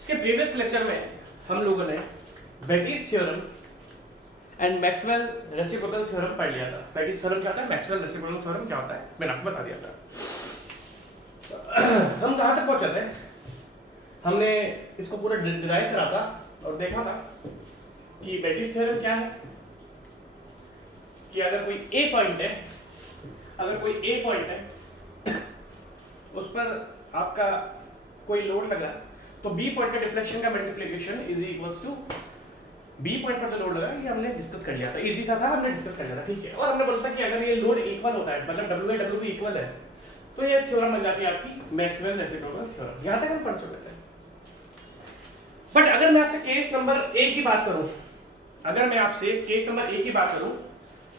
इसके previous lecture में हम लोगों ने Betis theorem and Maxwell reciprocal theorem पढ़ लिया था। बेटिस थ्योरम क्या होता है, मैक्सवेल रेसिप्रोकल थ्योरम क्या होता है, मैंने आपको बता दिया था। हम कहाँ तक पहुंचे थे? हमने इसको पूरा डिराइव करा था और देखा था कि बेटिस थ्योरम क्या है कि अगर कोई ए पॉइंट है उस पर आपका कोई लोड लगा तो बी पॉइंट का डिफ्लेक्शन का multiplication is equals to B point पर जो लोड लगा, ये हमने डिस्कस कर लिया था। इजी सा था, हमने डिस्कस कर लिया था, ठीक है। और हमने बोला था कि अगर ये लोड इक्वल होता है, मतलब W बाई W इक्वल है, तो ये थ्योरम बन जाती है आपकी मैक्सवेल रेसिप्रोकल थ्योरम। यहां तक हम पढ़ चुके थे। बट अगर मैं आपसे केस नंबर ए की बात करूं,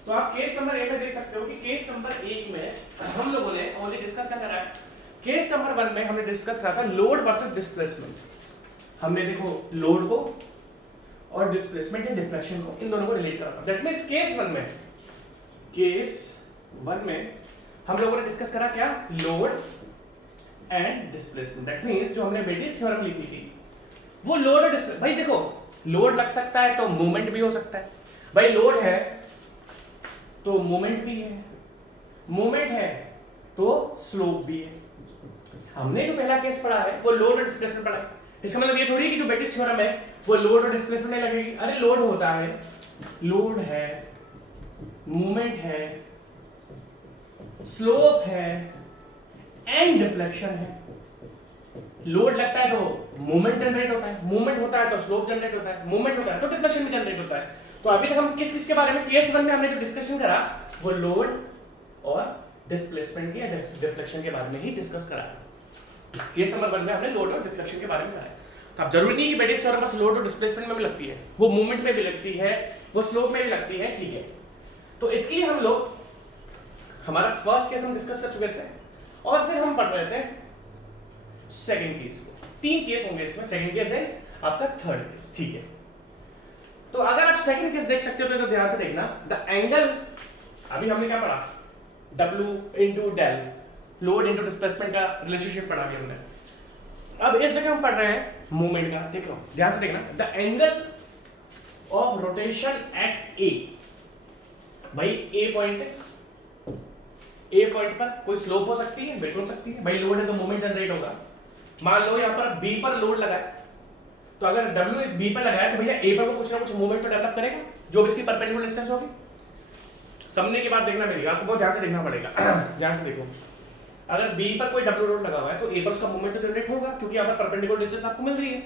तो आप केस नंबर ए में देख सकते हो कि केस नंबर 1 में हम लोगों ने ओनली डिस्कस क्या करा है। केस नंबर 1 में हमने डिस्कस करा था लोड वर्सेस डिस्प्लेसमेंट। हमने देखो लोड को और डिस्प्लेसमेंट या डिफ्लेक्शन को, इन दोनों को रिलेट करा था। दैट मींस केस 1 में हम लोगों ने डिस्कस करा क्या, load and displacement. That means जो हमने बेटिस थ्योरम लिखी थी वो लोड और डिस्प्लेसमेंट। भाई देखो, लोड लग सकता है तो मूवमेंट भी हो सकता है। भाई लोड है तो मूवमेंट भी है, मूवमेंट है तो स्लोप भी है। हमने जो पहला केस पढ़ा है वो लोड और डिस्प्लेसमेंट पढ़ा है। इसका मतलब ये थोड़ी है कि जो बेटिस थ्योरम है वो लोड और डिस्प्लेसमेंट नहीं लगेगी। अरे लोड होता है, लोड है, मूवमेंट है, स्लोप है एंड डिफ्लेक्शन है। लोड लगता है तो मूवमेंट जनरेट होता है, मूवमेंट होता है तो स्लोप जनरेट होता है, मूवमेंट होता है तो डिफ्लेक्शन भी जनरेट होता है। तो अभी तक हम किस के बारे में, केस 1 में हमने जो डिस्कशन करा वो लोड और डिस्प्लेसमेंट या डिफ्लेक्शन के बारे में ही डिस्कस करा। केस नंबर 1 में हमने लोड और डिफ्लेक्शन के बारे में करा है। तो अब जरूरी नहीं कि बेटिस थ्योरम बस लोड और डिस्प्लेसमेंट में भी लगती है, वो मूवमेंट में भी लगती है, वो स्लोप में भी लगती है, ठीक है। तो इसके लिए हम लोग हमारा फर्स्ट केस हम डिस्कस कर चुके थे और फिर हम पढ़ रहे थे सेकंड केस को। 3 केस होंगे इसमें, सेकंड केस है आपका थर्ड केस, ठीक है। तो अगर आप सेकंड केस देख सकते हो तो ध्यान से देखना। द एंगल, अभी हमने क्या पढ़ा, W into del, load into displacement का रिलेशनशिप पढ़ा अभी हमने। अब इस जगह हम पढ़ रहे हैं मूवमेंट का। देखो ध्यान से देखना, the angle of rotation at A. भाई ए पॉइंट है, ए पॉइंट पर कोई स्लोप हो सकती है, बिल्कुल हो सकती है। भाई लोड है तो मूवमेंट जनरेट होगा। मान लो यहाँ पर बी पर लोड लगा है, तो अगर W बी पर लगा है तो भैया ए पर को कुछ ना कुछ मूवमेंट तो डेवलप करेगा, जो इसकी परपेंडिकुलर डिस्टेंस होगी। समझने की बात देखना मेरी, आपको बहुत ध्यान से देखना पड़ेगा। ध्यान से देखो, अगर बी पर कोई W लोड लगा हुआ है तो ए पर उसका मूवमेंट तो जनरेट होगा, क्योंकि यहाँ पर परपेंडिकुलर डिस्टेंस आपको मिल रही है।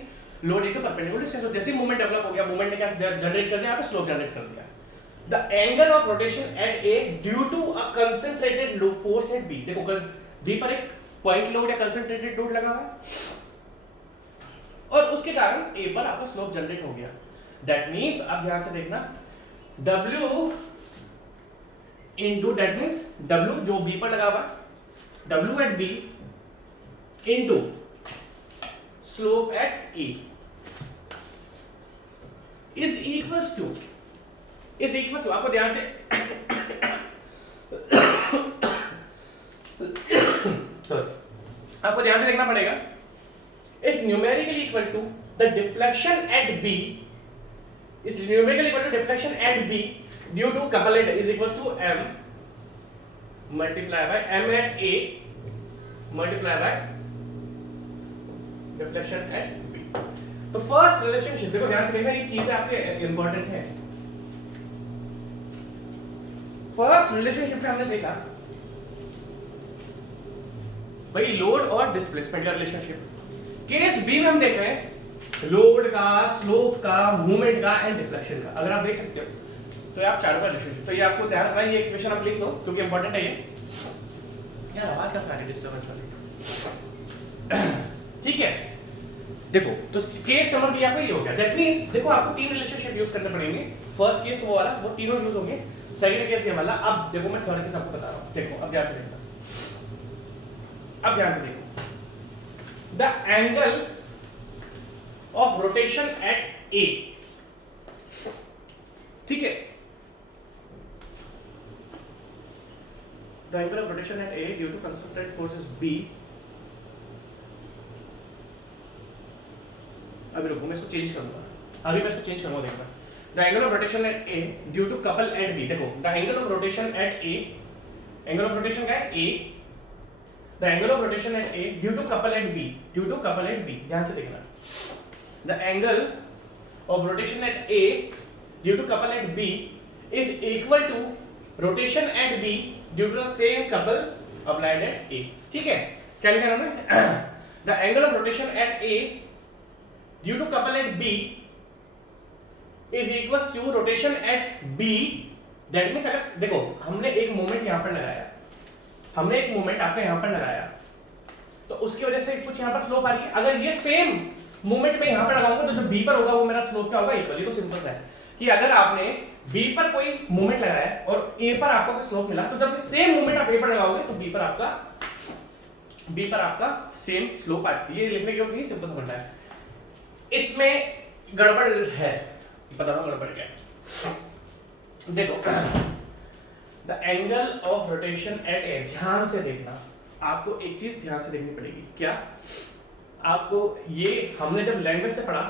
लोड इनटू परपेंडिकुलर डिस्टेंस, तो जैसे ही मूवमेंट डेवलप हो गया, मूवमेंट ने क्या जनरेट कर दिया, यहाँ पे स्लोप जनरेट कर दिया। The angle of rotation at A due to a concentrated force at B. देखो बी पर एक पॉइंट लोड या कंसंट्रेटेड लोड लगा हुआ है और उसके कारण ए पर आपका स्लोप जनरेट हो गया। दैट मींस, अब ध्यान से देखना, W into, that means W जो बी पर लगा हुआ है, W at B into slope at A is equals to, आपको ध्यान से आपको ध्यान से देखना पड़ेगा, is numerically equal to the deflection at B, is numerically equal to deflection at B due to couplet is equals to M multiply by M at A multiply by deflection at B। तो first relationship देखो ध्यान से देखना, ये चीजें आपके important है। First relationship में हमने देखा भाई लोड और डिस्प्लेसमेंट का रिलेशनशिप। केस बी में हम देख रहे हैं लोड का, स्लोप का, मूवमेंट का एंड डिफ्लेक्शन का। अगर आप देख सकते हो तो ये आप चारों का रिलेशनशिप, तो ये आपको ध्यान रखना है, ये इक्वेशन आप लिख लो क्योंकि इंपॉर्टेंट है ये। यार आवाज कब सारी डिस्टर्बेंस वाली, ठीक है। देखो तो केस नंबर बी आपका ये हो गया। दैट मींस देखो आपको 3 रिलेशनशिप यूज करने पड़ेंगे। फर्स्ट केस वो वाला, वो तीनों यूज होंगे। सेकंड केस ये वाला। अब देखो मैं थर्ड केस आपको बता रहा हूं। देखो अब ध्यान से देखना, अब ध्यान से देखो, the angle of rotation at A, ठीक है। the angle of rotation at A due to concentrated forces B अभी रुको, मैं इसको चेंज करूंगा, अभी मैं इसको चेंज करूंगा, देखना। The angle of rotation at A due to couple at B, देखो the angle of rotation at A, angle of rotation क्या है A, the angle of rotation at A due to couple at B, due to couple at B, ध्यान से देखना। The angle of rotation at A due to couple at B is equal to rotation at B due to the same couple applied at A, ठीक है। क्या लिखा है हमने? The angle of rotation at A due to couple at B is equal to rotation at B, that means अगर देखो हमने एक मोमेंट यहां पर लगाया, हमने एक मोमेंट आपने यहां पर लगाया, तो उसकी वजह से कुछ यहां पर स्लोप आ रही है। अगर ये सेम मोमेंट मैं यहां पर लगाऊंगा तो जो बी पर होगा वो मेरा स्लोप क्या होगा? इक्वल। ये तो सिंपल सा है कि अगर आपने बी पर कोई मोमेंट लगाया और ए पर आपको स्लोप मिला, तो जब सेम मोमेंट आप ए पर लगाओगे तो बी पर आपका सेम स्लोप आएगी। ये लिखने की जरूरत नहीं, सिंपल समझना है। इसमें गड़बड़ है, बता रहा हूं गड़बड़ क्या है। देखो the angle of rotation at A, ध्यान से देखना, आपको एक चीज ध्यान से देखनी पड़ेगी। क्या? आपको ये हमने जब लैंग्वेज से पढ़ा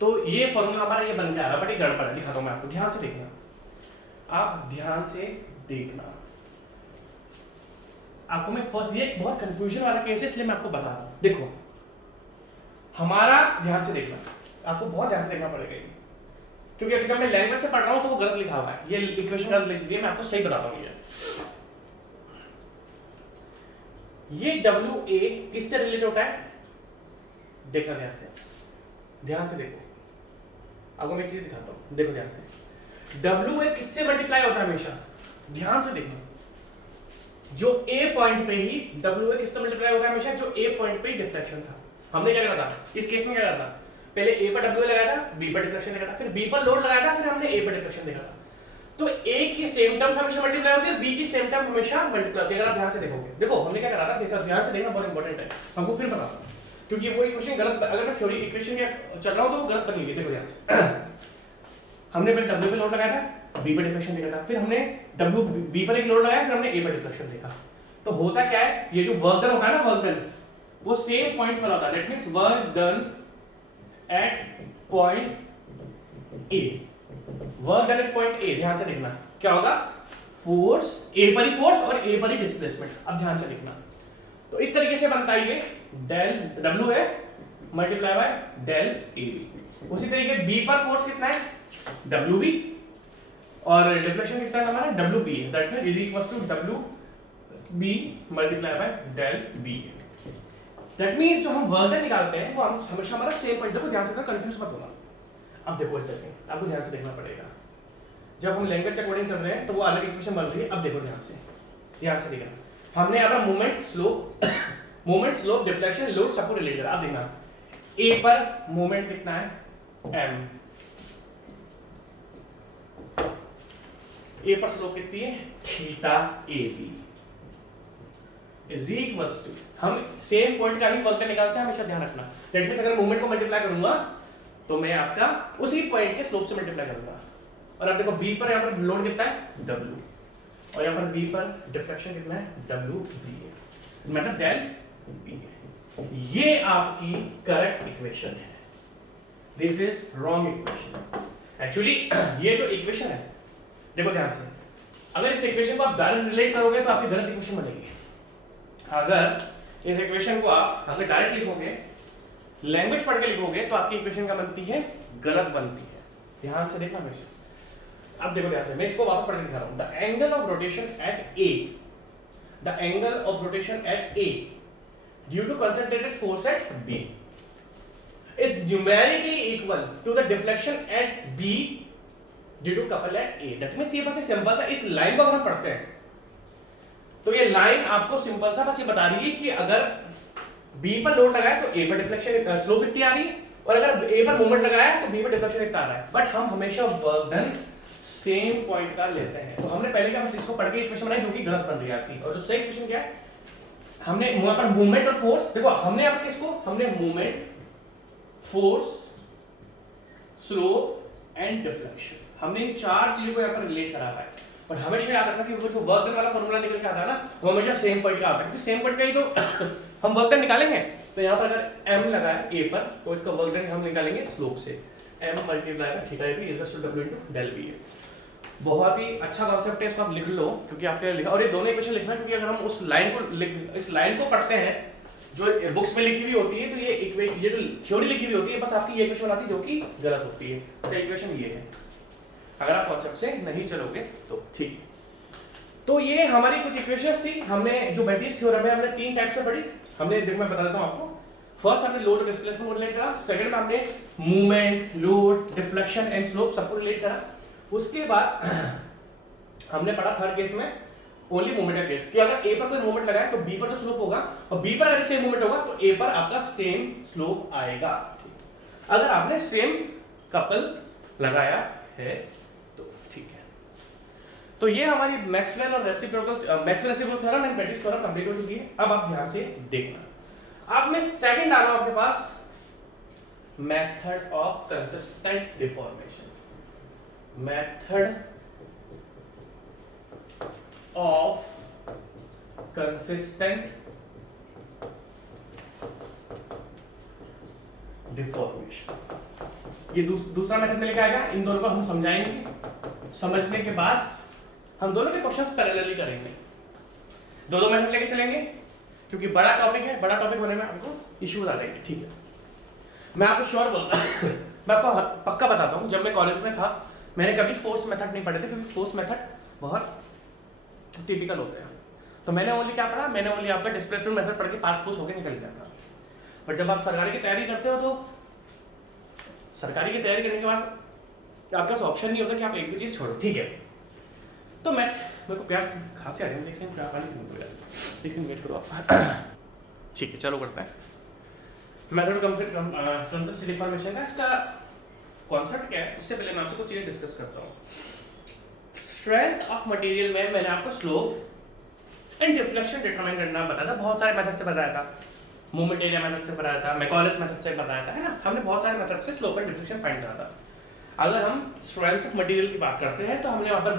तो ये फॉर्मूला हमारा ये बन के आ रहा है, बट ये गड़बड़ है, दिखाता हूं मैं आपको, ध्यान से देखना, आप ध्यान से देखना। आपको मैं फर्स्ट, ये बहुत कंफ्यूजन वाला केस है इसलिए मैं आपको बता रहा हूं। देखो हमारा, ध्यान से देखना, आपको बहुत ध्यान से देखना पड़ेगा, क्योंकि जब मैं लैंग्वेज से पढ़ रहा हूं तो वो गलत लिखा हुआ है, ये इक्वेशन गलत लिख दी है, मैं आपको सही बताता हूं। ये डब्ल्यू ए किससे रिलेटेड होता है? देखना ध्यान से देखो, आपको मैं एक चीज दिखाता हूं, देखो ध्यान से। डब्ल्यू ए किससे मल्टीप्लाई होता है हमेशा? ध्यान से देखना, जो ए पॉइंट पे ही डब्ल्यू ए किससे मल्टीप्लाई होता है हमेशा? जो ए पॉइंट पे ही डिफ्लेक्शन था। हमने क्या करा था इस केस में? क्या करा था? पहले ए पर डब्ल्यू लगाया था, बी पर डिफ्लेक्शन देखा था, फिर बी पर लोड लगाया था, फिर हमने ए पर डिफ्लेक्शन देखा था। तो ए की सेम टर्म्स हमेशा मल्टीप्लाई होती है, बी की सेम टर्म हमेशा मल्टीप्लाई होती है। अगर आप ध्यान से देखोगे, देखो हमने क्या करा था, देखो ध्यान से देखना, बहुत इंपॉर्टेंट है, हमको फिर बताता हूं, क्योंकि वो इक्वेशन गलत, अगर मैं थ्योरी इक्वेशन के चल रहा हूं तो वो गलत बनेगी। देखो ध्यान से, हमने पहले डब्ल्यू पे लोड लगाया था, बी पर डिफ्लेक्शन देखा था, फिर हमने डब्ल्यू बी पर एक लोड लगाया, फिर हमने ए पर डिफ्लेक्शन देखा। तो होता क्या है, ये जो वर्क डन होता है ना, वर्क डन वो सेम पॉइंट्स वाला होता है, that means work done at point A, work done at point A. ध्यान से देखना क्या होगा, फोर्स ए पर ही फोर्स और ए पर ही डिस्प्लेसमेंट। अब ध्यान से देखना, तो इस तरीके से बनता है ये डेल डब्ल्यू है multiply by del A B. उसी तरीके बी पर फोर्स कितना है, डब्ल्यू बी, और डिफ्लेक्शन कितना है हमारा, W B, that means is equal to W B multiply by del B. That means जो हम वर्क डन निकालते हैं वो हमेशा हमारा सेम पॉइंट, देखो ध्यान से, कंफ्यूज मत होना। अब देखो इस सेकंड, आपको ध्यान से देखना पड़ेगा, जब हम लैंग्वेज के अकॉर्डिंग चल रहे हैं तो वो अलग इक्वेशन बन रही है। अब देखो ध्यान से देखना, हमने यहाँ पर मोमेंट स्लोप डिफ्लेक्शन लोड सबको रिलेट करा। अब देखना ए पर मोमेंट कितना है, m, ए पर स्लोप कितनी है, theta A B is equals to, हम सेम पॉइंट का ही वर्क निकालते हैं, हमेशा ध्यान रखना। दैट मींस अगर मोमेंट को मल्टीप्लाई करूंगा तो मैं आपका उसी पॉइंट के स्लोप से मल्टीप्लाई करूंगा। और अब देखो बी पर यहाँ पर लोड कितना है, डब्ल्यू, और यहाँ पर बी पर डिफ्लेक्शन कितना है, डब्ल्यू बी है, मतलब डेल बी है। ये आपकी करेक्ट इक्वेशन है, this is wrong equation. Actually ये जो इक्वेशन है, देखो ध्यान से, अगर इस इक्वेशन को आप डायरेक्ट रिलेट करोगे तो आपकी गलत इक्वेशन बनेगी। अगर इस इक्वेशन को आप अगर डायरेक्ट लिखोगे, लैंग्वेज पढ़ के लिखोगे, तो आपकी इक्वेशन क्या बनती है, गलत बनती है। ध्यान से देखना हमेशा। अब देखो ध्यान से, मैं इसको वापस पढ़ के दिखा रहा हूं। The angle of rotation at A, the angle of rotation at A due to concentrated force at B is numerically equal to the deflection at B due to couple at A. That means ये बस एक simple सा, इस line को अगर हम पढ़ते हैं तो ये लाइन आपको सिंपल सा बस ये बता रही है कि अगर बी पर लोड लगाया तो ए पर डिफ्लेक्शन स्लोप कितनी आ रही है, और अगर ए पर मोमेंट लगाया तो बी पर डिफ्लेक्शन कितना आ रहा है। बट हम हमेशा वर्क डन सेम पॉइंट का लेते हैं। तो हमने पहले क्या बस इसको पढ़ के इक्वेशन बनाई जो कि गलत बन रही है आपकी, और जो सही इक्वेशन क्या है, हमने वहां पर मूवमेंट और फोर्स, देखो हमने यहाँ पर किसको, हमने movement, force, slope and deflection, हमने इन चार चीजों को यहाँ पर रिलेट करा है। और हमेशा याद रखना कि वो जो वर्क डन वाला फॉर्मूला निकल के आता है ना, वो हमेशा सेम पॉइंट का आता है, क्योंकि सेम पॉइंट का ही तो हम वर्क डन निकालेंगे। तो यहाँ पर अगर m लगा है a पर, तो इसका वर्क डन हम निकालेंगे स्लोप से, m मल्टीप्लाई का theta b is to w into del b है। बहुत ही अच्छा कॉन्सेप्ट है, इसको आप लिख लो क्योंकि आपके लिए लिखा, और ये दोनों इक्वेशन लिखना, क्योंकि अगर हम उस लाइन को इस लाइन को पढ़ते हैं जो बुक्स में लिखी हुई होती है, तो ये जो थ्योरी लिखी हुई होती है, बस आपकी ये इक्वेशन आती है जो कि गलत होती है। सही इक्वेशन ये है, अगर आप कॉन्सेप्ट से नहीं चलोगे तो ठीक है। तो ये हमारी कुछ इक्वेशंस थी। हमने जो बेटीज थ्योरम है हमने 3 टाइप से पढ़ी। हमने देखो मैं बता देता हूं आपको। फर्स्ट हमने लोड और डिस्प्लेसमेंट को रिलेट करा, सेकंड में हमने movement, load, deflection and slope सबको रिलेट करा। उसके बाद हमने पढ़ा थर्ड केस में ओनली मूवमेंट का केस, कि अगर ए पर कोई मूवमेंट लगा है तो बी पर जो स्लोप होगा, और बी पर अगर सेम मूवमेंट होगा तो ए पर आपका सेम स्लोप आएगा। अगर आपने सेम कपल लगाया है तो ठीक है। तो ये हमारी मैक्सवेल और reciprocal theorem and Betti's theorem complete हो चुकी है। अब आप ध्यान से देखना। अब मैं सेकंड आ रहा हूं आपके पास, method of consistent deformation. Method of consistent deformation, ये दूसरा मेथड में लेके आएगा। इन दोनों को हम समझाएंगे, समझने के बाद हम दोनों के क्वेश्चंस पैरेलली करेंगे। दो मेथड लेके चलेंगे क्योंकि बड़ा टॉपिक है, बड़ा टॉपिक होने में आपको इश्यूज आ जाएंगे। ठीक है, मैं आपको श्योर बोलता हूं मैं आपको पक्का बताता हूं, जब मैं कॉलेज में था मैंने कभी फोर्स मेथड नहीं पढ़े थे, क्योंकि फोर्स मेथड बहुत टिपिकल होते हैं। तो मैंने ओनली क्या पढ़ा, मैंने ओनली आपका डिस्प्लेसमेंट मेथड पढ़ के पास पूस होकर निकल गया था। पर जब आप सरकारी की तैयारी करते हो तो सरकारी की तैयारी करने के बाद आपके पास ऑप्शन नहीं होता कि आप एक भी चीज छोड़ो। ठीक है, तो मेरे को प्यास खांसी आ रही है, लेकिन क्या पानी पीने दो यार, लेकिन वेट करो आप। ठीक है, चलो करते हैं मेथड कंसिस्टेंट डिफॉर्मेशन का। इसका कॉन्सेप्ट क्या है, इससे पहले मैं आपसे कुछ चीजें डिस्कस करता हूँ। स्ट्रेंथ ऑफ मटेरियल में मैंने आपको स्लोप एंड डिफ्लेक्शन डिटरमाइन करना बताया था, बहुत सारे मेथड से बताया था। मूवमेंट एरिया मेथड से बताया था, मैकॉलेस मेथड से बताया था, है ना। हमने बहुत सारे मेथड से स्लोप एंड डिफ्लेक्शन फाइंड करा था। अगर हम स्ट्रेंथ ऑफ मटेरियल की बात करते हैं तो हमने वहां पर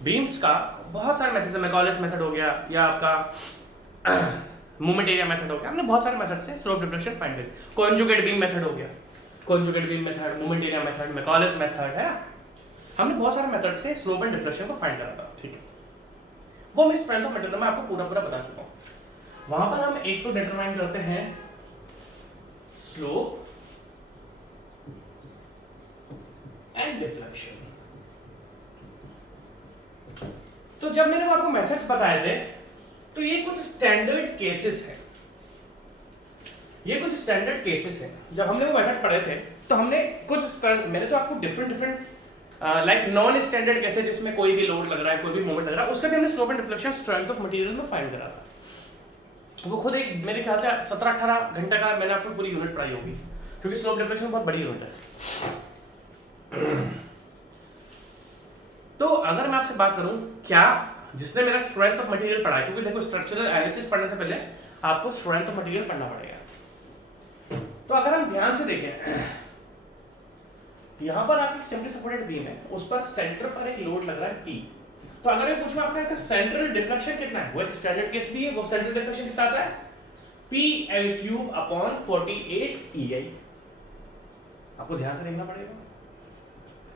बीम्स का बहुत सारे मेथड से, मैकॉलेस मेथड हो गया या आपका मूवमेंट एरिया मेथड हो गया, हमने बहुत सारे मेथड से स्लोप डिफ्लेक्शन फाइंड किया। कॉन्जुगेट बीम मेथड हो गया, conjugate beam method, movement area method, Macaulay's method, है ना। हमने बहुत सारे मेथड से स्लोप एंड डिफ्लेक्शन को फाइंड करा था। ठीक है, वो मैं स्ट्रेंथ ऑफ मटेरियल में आपको पूरा बता चुका हूं। वहां पर हम एक तो डिटरमाइन करते हैं स्लोप एंड डिफ्लेक्शन। तो जब मैंने आपको मेथड्स बताए थे तो ये कुछ स्टैंडर्ड केसेस हैं, ये कुछ स्टैंडर्ड केसेस हैं। जब हमने वो मेथड पढ़े थे तो हमने मैंने तो आपको different like non standard cases जिसमें कोई भी लोड लग रहा है, कोई भी मोमेंट लग रहा है, उसका भी हमने slope and deflection strength of material में फाइंड करा था। वो खुद एक मेरे ख्याल से 17-18 घंटे का मैंने आपको पूरी यूनिट पढ़ाई होगी, क्योंकि स्लोप डिफ्लेक्शन बहुत बड़ी यूनिट है। तो अगर मैं आपसे बात करूं, क्या जिसने मेरा स्ट्रेंथ ऑफ मटेरियल पढ़ा है, क्योंकि देखो स्ट्रक्चरल एनालिसिस पढ़ने से पहले आपको स्ट्रेंथ ऑफ मटेरियल पढ़ना पड़ेगा। तो अगर हम ध्यान से देखें, यहां पर आपकी सिंपली सपोर्टेड बीम है, उस पर सेंटर पर एक लोड लग रहा है P। तो अगर मैं पूछूं आपका इसका सेंट्रल डिफ्लेक्शन कितना है, वो एक स्टैंडर्ड केस भी है, वो सेंट्रल डिफ्लेक्शन कितना आता है, PL3/48EI। आपको ध्यान से देखना पड़ेगा।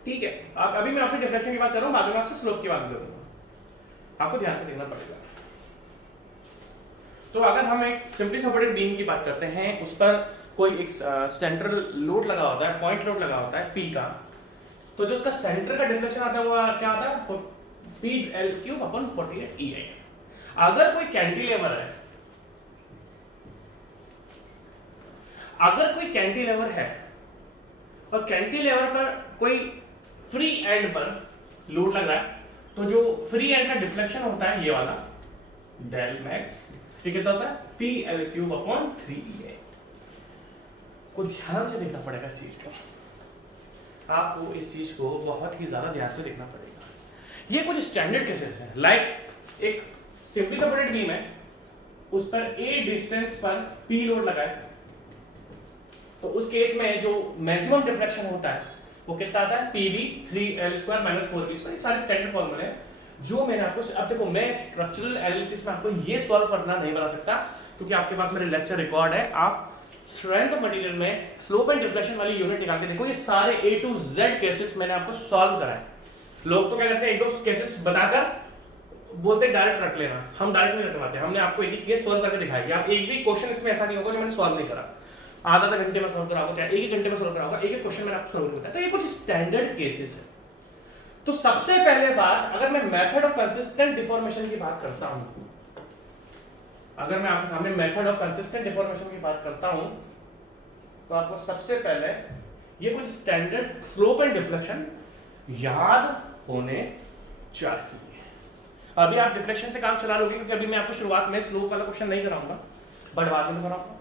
ठीक है, आप अभी मैं आपसे डिफ्लेक्शन की बात कर रहा हूं, बाद में आपसे स्लोप की बात करूंगा, आपको ध्यान से देखना पड़ेगा। तो अगर हम एक सिंपली सपोर्टेड बीम की बात करते हैं, उस पर कोई एक सेंट्रल लोड लगा होता है, पॉइंट लोड लगा होता है P का, तो जो उसका सेंटर का डिफ्लेक्शन आता है वो क्या आता है, PL3/48EI। अगर कोई कैंटिलीवर है, और कैंटिलीवर पर कोई फ्री एंड पर लोड लग रहा है, तो जो फ्री एंड का डिफ्लेक्शन होता है ये वाला डेल मैक्स, ठीक है, तो होता है PL3/3EI। को ध्यान से देखना पड़ेगा इस चीज को, आपको इस चीज को बहुत ही ज्यादा ध्यान से देखना पड़ेगा। ये कुछ स्टैंडर्ड केसेस हैं, लाइक एक सिंपली सपोर्टेड बीम है, उस पर A डिस्टेंस पर P लोड लगा है, तो उस केस में जो मैक्सिमम डिफ्लेक्शन होता है वो कितना आता है पीवी 3L² माइनस 4V²। ये सारे स्टैंडर्ड फॉर्मूले हैं जो मैंने आपको, अब देखो मैं स्ट्रक्चरल एनालिसिस में आपको ये सॉल्व करना नहीं बता सकता क्योंकि आपके पास मेरे लेक्चर रिकॉर्ड है। आप स्ट्रेंथ ऑफ मटेरियल में स्लोप एंड डिफ्लेक्शन वाली यूनिट निकाल के देखो, ये सारे A to Z केसेस मैंने आपको सॉल्व कराए। लोग तो क्या करते हैं, एक दो केसेस बताकर बोलते हैं डायरेक्ट रख लेना, हम डायरेक्ट नहीं रख पाते। हमने आपको एक ही केस सॉल्व करके दिखाया। आप एक भी क्वेश्चन इसमें ऐसा नहीं होगा जो मैंने सॉल्व नहीं करा। आधा घंटे में सॉल्व करा होगा, चाहे एक घंटे में सॉल्व करा होगा, एक क्वेश्चन मैंने आपको सॉल्व किया। तो ये कुछ स्टैंडर्ड केसेस है। तो सबसे पहले बात, अगर मैं मेथड ऑफ कंसिस्टेंट डिफॉर्मेशन की बात करता हूं, अगर मैं आपके सामने मेथड ऑफ कंसिस्टेंट डिफॉर्मेशन की बात करता हूं, तो आपको सबसे पहले ये कुछ स्टैंडर्ड स्लोप एंड डिफ्लेक्शन याद होने चाहिए। अभी आप डिफ्लेक्शन से काम चला लोगे क्योंकि अभी मैं आपको शुरुआत में स्लोप वाला क्वेश्चन नहीं कराऊंगा, बट बाद में कराऊंगा।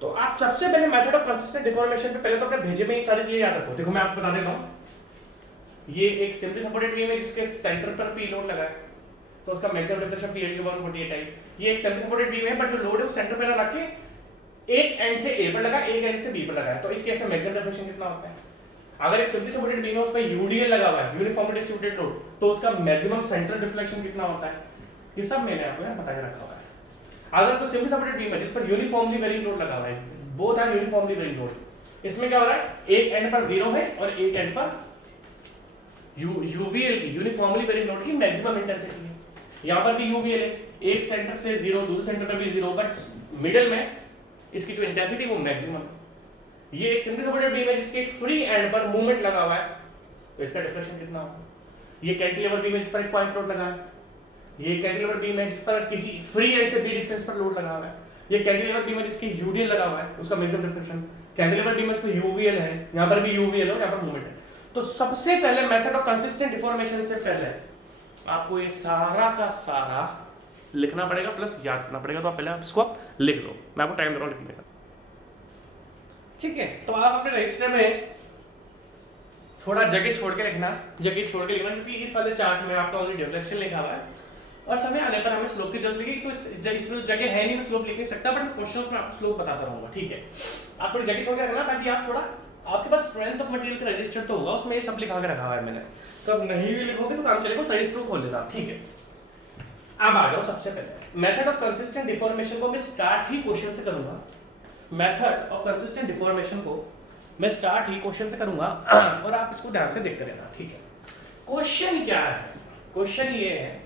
तो आप सबसे पहले मेथड ऑफ कंसिस्टेंट डिफॉर्मेशन पे पहले तो अपने भेजे में ये सारी चीजें याद रखो। देखो मैं आपको बता देता हूं, ये एक सिंपली सपोर्टेड बीम है जिसके सेंटर पर पी लोड लगा है, तो उसका मैक्सिमम डिफ्लेक्शन P/48 है। ये एक सेमी सपोर्टेड बीम है, बट जो लोड है वो सेंटर पे लगा के एक एंड से A पर लगा, एक एंड से B पर लगा है। तो इस केस में मैक्सिमम डिफ्लेक्शन कितना होता है? अगर एक सिंपली सपोर्टेड बीम है उसमें UDL लगा हुआ है, यूनिफॉर्मली डिस्ट्रीब्यूटेड लोड, तो उसका मैक्सिमम सेंट्रल डिफ्लेक्शन कितना होता है? ये सब मैंने आपको यहाँ बता के रखा हुआ है। अगर कोई सिंपली सपोर्टेड बीम है जिस पर यूनिफॉर्मली वेरिंग लोड लगा हुआ है, both are uniformly varying load, इसमें क्या हो रहा है, एक एंड पर 0 है और एक एंड पर UVL यूनिफॉर्मली वेरिंग लोड की मैक्सिमम इंटेंसिटी है। यहाँ पर भी UVL है, एक सेंटर से 0, दूसरे सेंटर पर भी 0, बट मिडिल में इसकी जो इंटेंसिटी वो मैक्सिमम है। ये एक सिंपली सपोर्टेड बीम है जिसके एक फ्री एंड पर मूवमेंट लगा हुआ है, तो इसका डिफ्लेक्शन कितना होगा? ये कैंटिलीवर बीम है जिस पर एक पॉइंट लोड लगा है, ये कैंटिलीवर बीम है जिस पर किसी फ्री एंड से B डिस्टेंस पर लोड लगा हुआ है, ये कैंटिलीवर बीम है जिसकी UDL लगा हुआ है, उसका मैक्सिमम डिफ्लेक्शन। कैंटिलीवर बीम है इसमें UVL है, यहाँ पर भी UVL है और यहाँ पर मूवमेंट है। तो सबसे पहले मेथड ऑफ कंसिस्टेंट डिफॉर्मेशन से पहले आपको ये सारा का सारा लिखना पड़ेगा प्लस याद करना पड़ेगा। तो आप पहले इसको आप लिख लो, मैं आपको टाइम दे रहा हूँ लिखने का, ठीक है? तो आप अपने रजिस्टर में थोड़ा जगह छोड़ के लिखना, क्योंकि इस वाले चार्ट में आपका ओनली डिफ्लेक्शन लिखा हुआ है और समय आने पर हमें स्लोप की जरूरत लगी। तो इसमें जगह है नहीं, मैं स्लोप लिख नहीं सकता, बट क्वेश्चंस में आपको स्लोप बताता रहूंगा, ठीक है? आप थोड़ी जगह छोड़ के रखना ताकि आप थोड़ा, आपके पास स्ट्रेंथ ऑफ मटेरियल का रजिस्टर तो होगा, उसमें ये सब लिखा के रखा हुआ है मैंने। तो अब नहीं भी लिखोगे तो काम चलेगा, उस रजिस्टर को खोल लेना, ठीक है? अब आ जाओ सबसे पहले मेथड ऑफ कंसिस्टेंट डिफॉर्मेशन को मैं स्टार्ट ही क्वेश्चन से करूंगा। मेथड ऑफ कंसिस्टेंट डिफॉर्मेशन को मैं स्टार्ट ही क्वेश्चन से करूंगा और आप इसको ध्यान से देखते रहना, ठीक है? क्वेश्चन क्या है? क्वेश्चन ये है,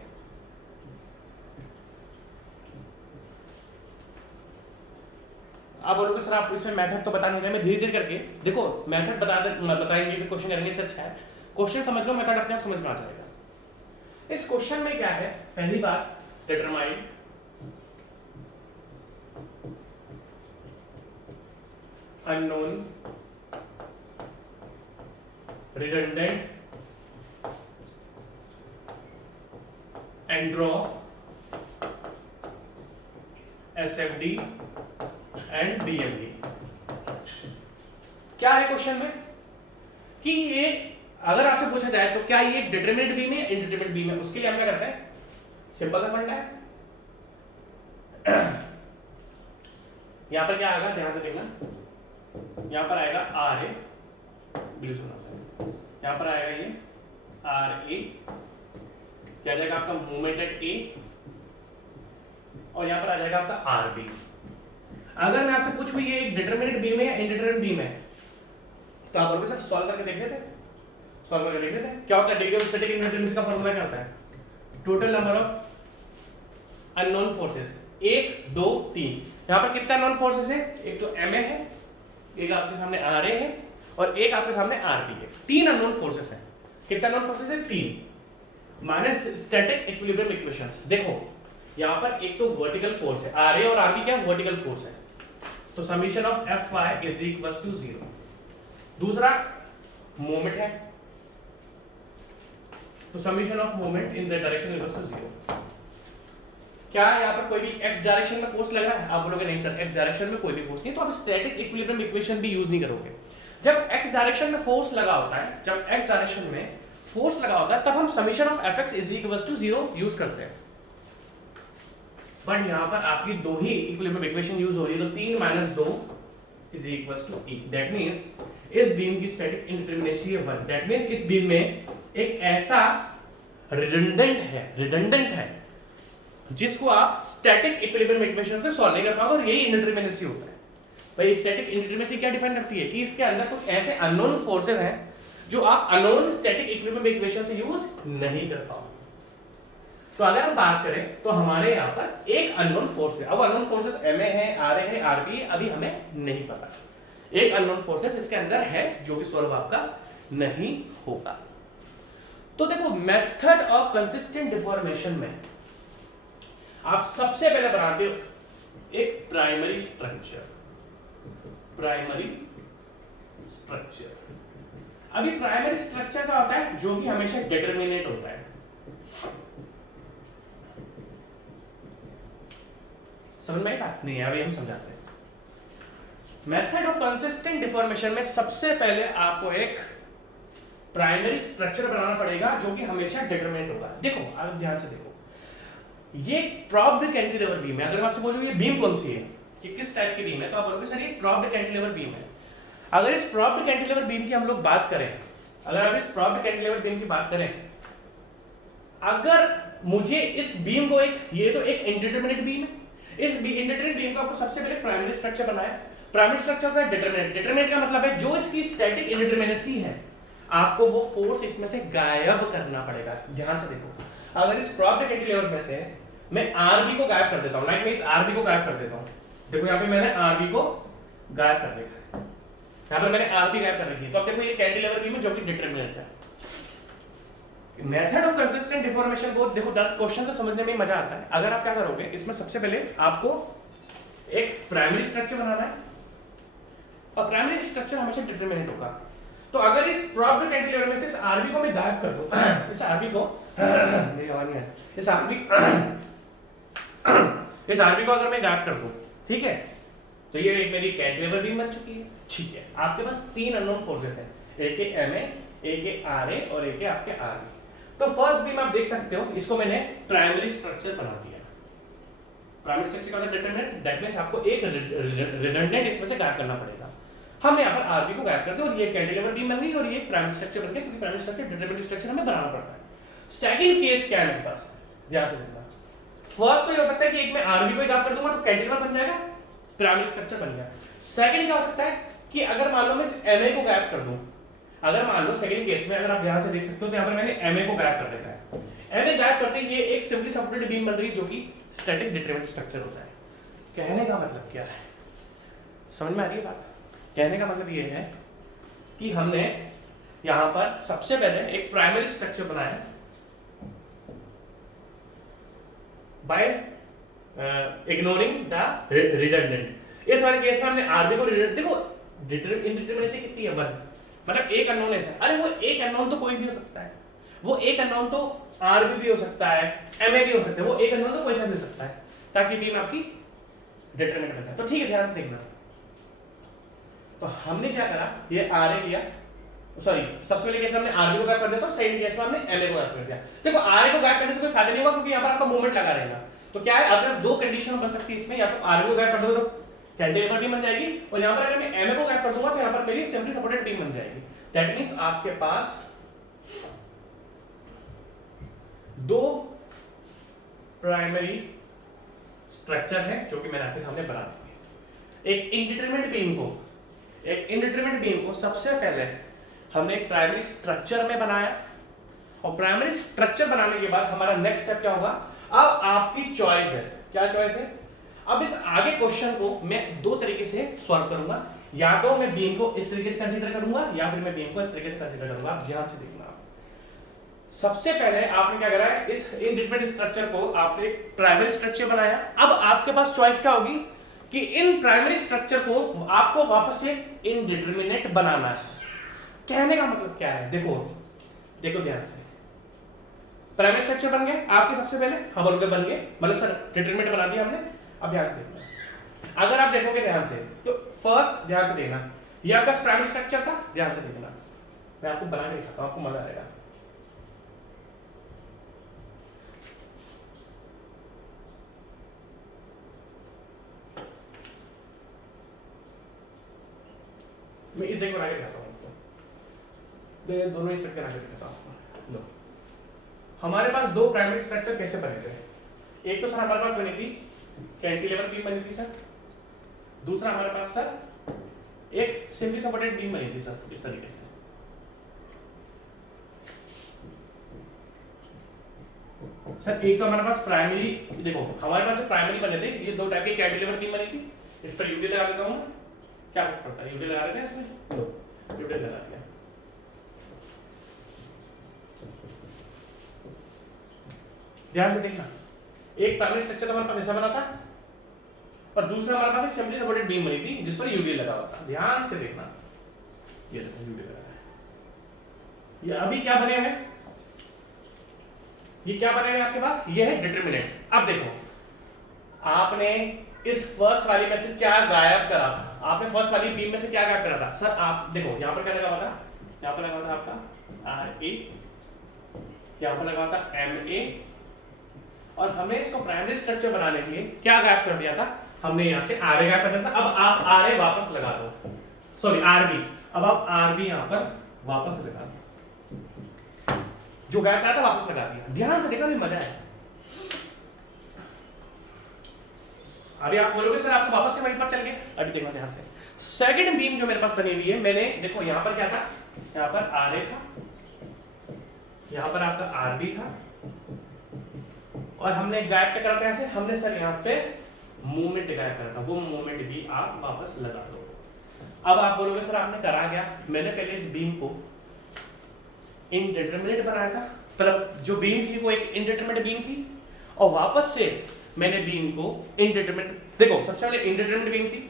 आप बोलोगे सर आप इसमें मेथड तो बता नहीं रहे। मैं धीरे धीरे करके, देखो मेथड बताएंगे फिर क्वेश्चन करेंगे, इससे अच्छा है क्वेश्चन समझ लो, मेथड अपने आप समझ में आ जाएगा। इस क्वेश्चन में क्या है, पहली बात, determine unknown redundant and draw SFD and BMD। क्या है क्वेश्चन में कि ये अगर आपसे पूछा जाए तो क्या ये डिटरमिनेंट बीम है, इनडिटरमिनेंट बीम है, उसके लिए हम क्या करते हैं, सिंपल सा फंडा है। यहां पर क्या आएगा, ध्यान से देखना, यहां पर आएगा RA, यहां पर आएगा ये RA, क्या जाएगा आपका मूवमेंट एट A, और यहां पर आ जाएगा आपका RB। अगर मैं आपसे पूछूं ये एक डिटरमिनेंट बीम है या इनडिटरमिनेंट बीम है, तो आप बोलोगे सर सॉल्व करके देख लेते हैं। सॉल्व करके देख लेते हैं क्या होता है। डिग्री ऑफ स्टैटिक इनडिटरमिनेंसी का फॉर्मूला क्या होता है, total number of unknown forces 1 2 3। यहां पर कितना अननोन फोर्सेस है, एक तो MA है, एक आपके सामने RA है और एक आपके सामने RB है। 3 अननोन फोर्सेस है। कितना अननोन फोर्सेस है, 3 माइनस स्टैटिक इक्विलिब्रियम इक्वेशंस। देखो यहां पर एक तो वर्टिकल फोर्स है, RA और RB क्या वर्टिकल फोर्स है, तो summation of Fy is equals to 0। दूसरा मोमेंट है, तो summation of moment in z direction equals to 0। क्या यहां पर कोई भी x डायरेक्शन में फोर्स लग रहा है, आप बोलोगे नहीं सर x डायरेक्शन में कोई भी फोर्स नहीं, तो आप स्टैटिक इक्विलिब्रियम इक्वेशन भी यूज नहीं करोगे। जब x डायरेक्शन में फोर्स लगा होता है, जब x डायरेक्शन में फोर्स लगा होता है तब हम summation of Fx is equals to 0 use करते हैं। बट यहां पर आपकी दो ही इक्विलिब्रियम इक्वेशन यूज हो रही है, तो 3 - 2 is equal to E. That means इस बीम की स्टैटिक इंडिटरमिनेसी है 1। दैट मीन्स इस बीम में एक ऐसा रिडंडेंट है जिसको आप स्टैटिक इक्विलिब्रियम इक्वेशन से सॉल्व नहीं कर पाओगे, और यही इंडिटरमिनेसी होता है। भाई स्टैटिक इंडिटरमिनेसी क्या डिफाइन करती है कि इसके अंदर कुछ ऐसे अननोन फोर्सेस हैं जो आप अननोन स्टैटिक इक्विलिब्रियम इक्वेशन से यूज नहीं कर पाओगे। तो अगर हम बात करें तो हमारे यहाँ पर एक अननोन फोर्स है। अब अननोन फोर्सेस एमए है, आरए है, आरबी है, अभी हमें नहीं पता। एक अननोन फोर्सेस इसके अंदर है जो कि सॉल्व आपका नहीं होगा। तो देखो मेथड ऑफ कंसिस्टेंट डिफॉर्मेशन में आप सबसे पहले बनाते हो एक प्राइमरी स्ट्रक्चर। अभी प्राइमरी स्ट्रक्चर का होता है जो कि हमेशा डिटरमिनेट होता है। समझ में आई बात? नहीं अभी हम समझाते हैं। मेथड ऑफ कंसिस्टेंट डिफॉर्मेशन में सबसे पहले आपको एक प्राइमरी स्ट्रक्चर बनाना पड़ेगा जो कि हमेशा डिटरमिनेट होगा। देखो आप ध्यान से देखो, ये प्रॉप्ड कैंटिलीवर बीम है। अगर मैं आपसे बोलूं ये बीम कौन सी है, कि किस टाइप की बीम है, तो आप बोलोगे सर ये प्रॉप्ड कैंटिलीवर बीम है। अगर इस प्रॉप्ड कैंटिलीवर बीम की हम लोग बात करें, अगर आप इस प्रॉप्ड कैंटिलीवर बीम की बात करें, अगर मुझे इस बीम को ये तो एक इंडिटरमिनेट बीम है, इस इंडिटरमिनेट बीम को आपको सबसे पहले प्राइमरी स्ट्रक्चर बनाया। प्राइमरी स्ट्रक्चर होता है डिटरमिनेट। डिटरमिनेट का मतलब है जो इसकी स्टैटिक इंडिटरमिनेसी है, आपको वो फोर्स इसमें से गायब करना पड़ेगा। ध्यान से देखो, अगर इस प्रॉप्ड कैंटिलीवर में से मैं आरबी को गायब कर देता हूं, लाइक मैं इस आरबी को गायब कर देता हूं, देखो यहां पे मैंने आरबी को गायब कर दिया, यहां पर मैंने आरबी गायब कर रखी है, तो अब देखो ये कैंटिलीवर बीम है जो कि डिटरमिनेट है। मेथड ऑफ कंसिस्टेंट डिफॉर्मेशन को देखो क्वेश्चन से समझने में मजा आता है। अगर आप क्या करोगे, इसमें सबसे पहले आपको एक प्राइमरी स्ट्रक्चर बनाना है, और प्राइमरी स्ट्रक्चर हमेशा डिटरमिनेट होगा। तो अगर इस प्रॉप्ड कैंटिलीवर में से इस आरबी को मैं गायब कर दूं, इस आरबी को मेरी आवाज नहीं आ रही, इस आरबी को अगर मैं गायब कर दूं, ठीक है, तो ये एक मेरी कैंटिलीवर बीम बन चुकी है। ठीक है, आपके पास तीन अननोन फोर्सेस हैं, एक है एमए, एक है आरए और एक है आपके आरबी। तो फर्स्ट बीम आप देख सकते हो, इसको मैंने प्राइमरी स्ट्रक्चर बना दिया। प्राइमरी स्ट्रक्चर का डिटरमिनेंट, दैट मींस आपको एक रिडंडेंट इसमें से गायब करना पड़ेगा। हमने यहाँ पर आरबी को गायब कर दिया और ये कैंटिलीवर बीम बन गई और ये प्राइमरी स्ट्रक्चर बन गया, क्योंकि प्राइमरी स्ट्रक्चर डिटरमिनेंट स्ट्रक्चर हमें बनाना पड़ता है। सेकंड केस क्या है मेरे पास, ध्यान से देखना। फर्स्ट तो ये हो सकता है कि एक मैं आरबी को गायब कर दूंगा तो कैंटिलीवर बन जाएगा, प्राइमरी स्ट्रक्चर बन गया। सेकंड क्या हो सकता है कि अगर मान लो मैं इस एमए को गायब कर दूं, अगर मान लो सेकंड केस में अगर आप ध्यान से देख सकते हो तो यहाँ पर मैंने एमए को गायब कर देता है। एमए गायब करते ही ये एक सिंपली सपोर्टेड बीम बन रही है जो कि स्टैटिक डिटरमिनेंट स्ट्रक्चर होता है। कहने का मतलब क्या है, समझ में आ रही है बात? कहने का मतलब ये है कि हमने यहाँ पर सबसे पहले एक प्राइमरी स्ट्रक्चर बनाया बाय इग्नोरिंग द रिडंडेंट। इस वाले केस में हमने आरबी को देखो इंडिटरमिनेसी कितनी है, 1, मतलब एक अननोन है सर। अरे वो एक अननोन तो कोई भी हो सकता है, वो एक अननोन तो आरबी भी हो सकता है, एमए भी हो सकता है, वो एक अननोन तो कोई सा भी हो सकता है, ताकि बीम आपकी डिटरमिनेट हो जाए। तो ठीक है, ध्यान से देखना। तो हमने क्या करा, ये आरए लिया, सॉरी सबसे पहले केस हमने आरबी को गायब कर दिया, तो सेकंड केस में हमने एमए को गायब कर दिया। देखो आरए को गायब करने से कोई फायदा नहीं होगा, क्योंकि यहाँ पर आपका मूवमेंट लगा रहेगा। तो क्या है, आपके पास दो कंडीशन बन सकती है इसमें, या तो आरबी को गायब कर दो तो कैंटिलीवर बीम बन जाएगी, और यहाँ पर अगर मैं एमए को गायब कर दूंगा तो यहाँ पर मेरी सिंपली सपोर्टेड बीम बन जाएगी। दैट मींस आपके पास दो प्राइमरी स्ट्रक्चर है जो कि मैंने आपके सामने बना दिए। एक इंडिटरमिनेट बीम को सबसे पहले हमने एक प्राइमरी स्ट्रक्चर में बनाया, और प्राइमरी स्ट्रक्चर बनाने के बाद हमारा नेक्स्ट स्टेप क्या होगा, अब आपकी चॉइस है। क्या चॉइस है? अब इस आगे क्वेश्चन को मैं दो तरीके से सॉल्व करूंगा, या तो मैं बीम को इस तरीके से कंसीडर करूंगा या फिर मैं बीम को इस तरीके से कंसीडर करूंगा। आप ध्यान से देखना। सबसे पहले आपने क्या करा है, इस इंडिटरमिनेट स्ट्रक्चर को आपने एक प्राइमरी स्ट्रक्चर बनाया। अब आपके पास चॉइस क्या होगी कि इन प्राइमरी स्ट्रक्चर को आपको वापस से इनडिटरमिनेट बनाना है। कहने का मतलब क्या है, देखो ध्यान से। प्राइमरी स्ट्रक्चर बन गए आपके, सबसे पहले हम बोलोगे बन गए, मतलब सर डिटरमिनेट बना दिया हमने। अब ध्यान से देखना, अगर आप देखोगे ध्यान से तो फर्स्ट ध्यान से देखना, ये आपका प्राइमरी स्ट्रक्चर था, ध्यान से देखना, मैं आपको बना के दिखाता हूं, आपको मजा आएगा। मैं इस जगह बना के दिखाता हूँ आपको, मैं दोनों स्ट्रक्चर बना के दिखाता हूँ आपको। लो, हमारे पास दो प्राइमरी स्ट्रक्चर कैसे बने थे? एक तो सर हमारे पास बनी थी कैंटिलीवर बीम बनी थी सर, दूसरा हमारे पास सर एक सिंपली सपोर्टेड बीम बनी थी सर, इस तरीके से। सर एक तो हमारे पास प्राइमरी, देखो हमारे पास जो प्राइमरी बने थे ये दो टाइप की कैंटिलीवर बीम बनी थी। इस पर यूडी लगा देता हूँ, क्या फर्क पड़ता है, यूडी लगा देते हैं इसमें, लो यूडी लगा दिया। ध्यान से देखना, एक प्राइमरी स्ट्रक्चर हमारे पास ऐसा बना था और दूसरा हमारे पास एक सिंपली सपोर्टेड बीम बनी थी जिस पर यूडी लगा हुआ था। ध्यान से देखना, ये देखो यूडी लगा है। ये अभी क्या बने हुए, ये क्या बने हुए आपके पास, ये है डिटरमिनेंट। अब देखो आपने इस फर्स्ट वाली में से क्या गायब करा था, आपने फर्स्ट वाली बीम में से क्या गायब करा था सर? आप देखो यहां पर क्या लगा हुआ था, यहां पर लगा हुआ था आपका आर ए, यहां पर लगा हुआ था एम ए, और हमने इसको प्राइमरी स्ट्रक्चर बनाने के लिए क्या गायब कर दिया था, हमने यहां से आर ए गायब कर दिया था। अब आप आर ए वापस लगा दो, सॉरी आर बी, अब आप आर बी यहां पर वापस लगा दो, जो गायब करा था वापस लगा दिया। ध्यान से देखना, भी मजा है। अभी आप बोलोगे सर आप तो वापस से वहीं पर चल गए, अभी देखना ध्यान से। सेकंड बीम जो मेरे पास बनी हुई है, मैंने देखो यहां पर क्या था, यहां पर आर ए था, यहां पर आपका आर बी था, और हमने गायब क्या करा था ऐसे, हमने सर यहां पे मूवमेंट गायब करा था, वो मूवमेंट भी आप वापस लगा दो। अब आप बोलोगे सर आपने करा क्या, मैंने पहले इस बीम को इनडिटरमिनेट बनाया था, मतलब जो बीम थी वो एक इनडिटरमिनेट बीम थी, और वापस से मैंने बीम को इनडिटरमिनेट, देखो सबसे पहले इनडिटरमिनेट बीम थी,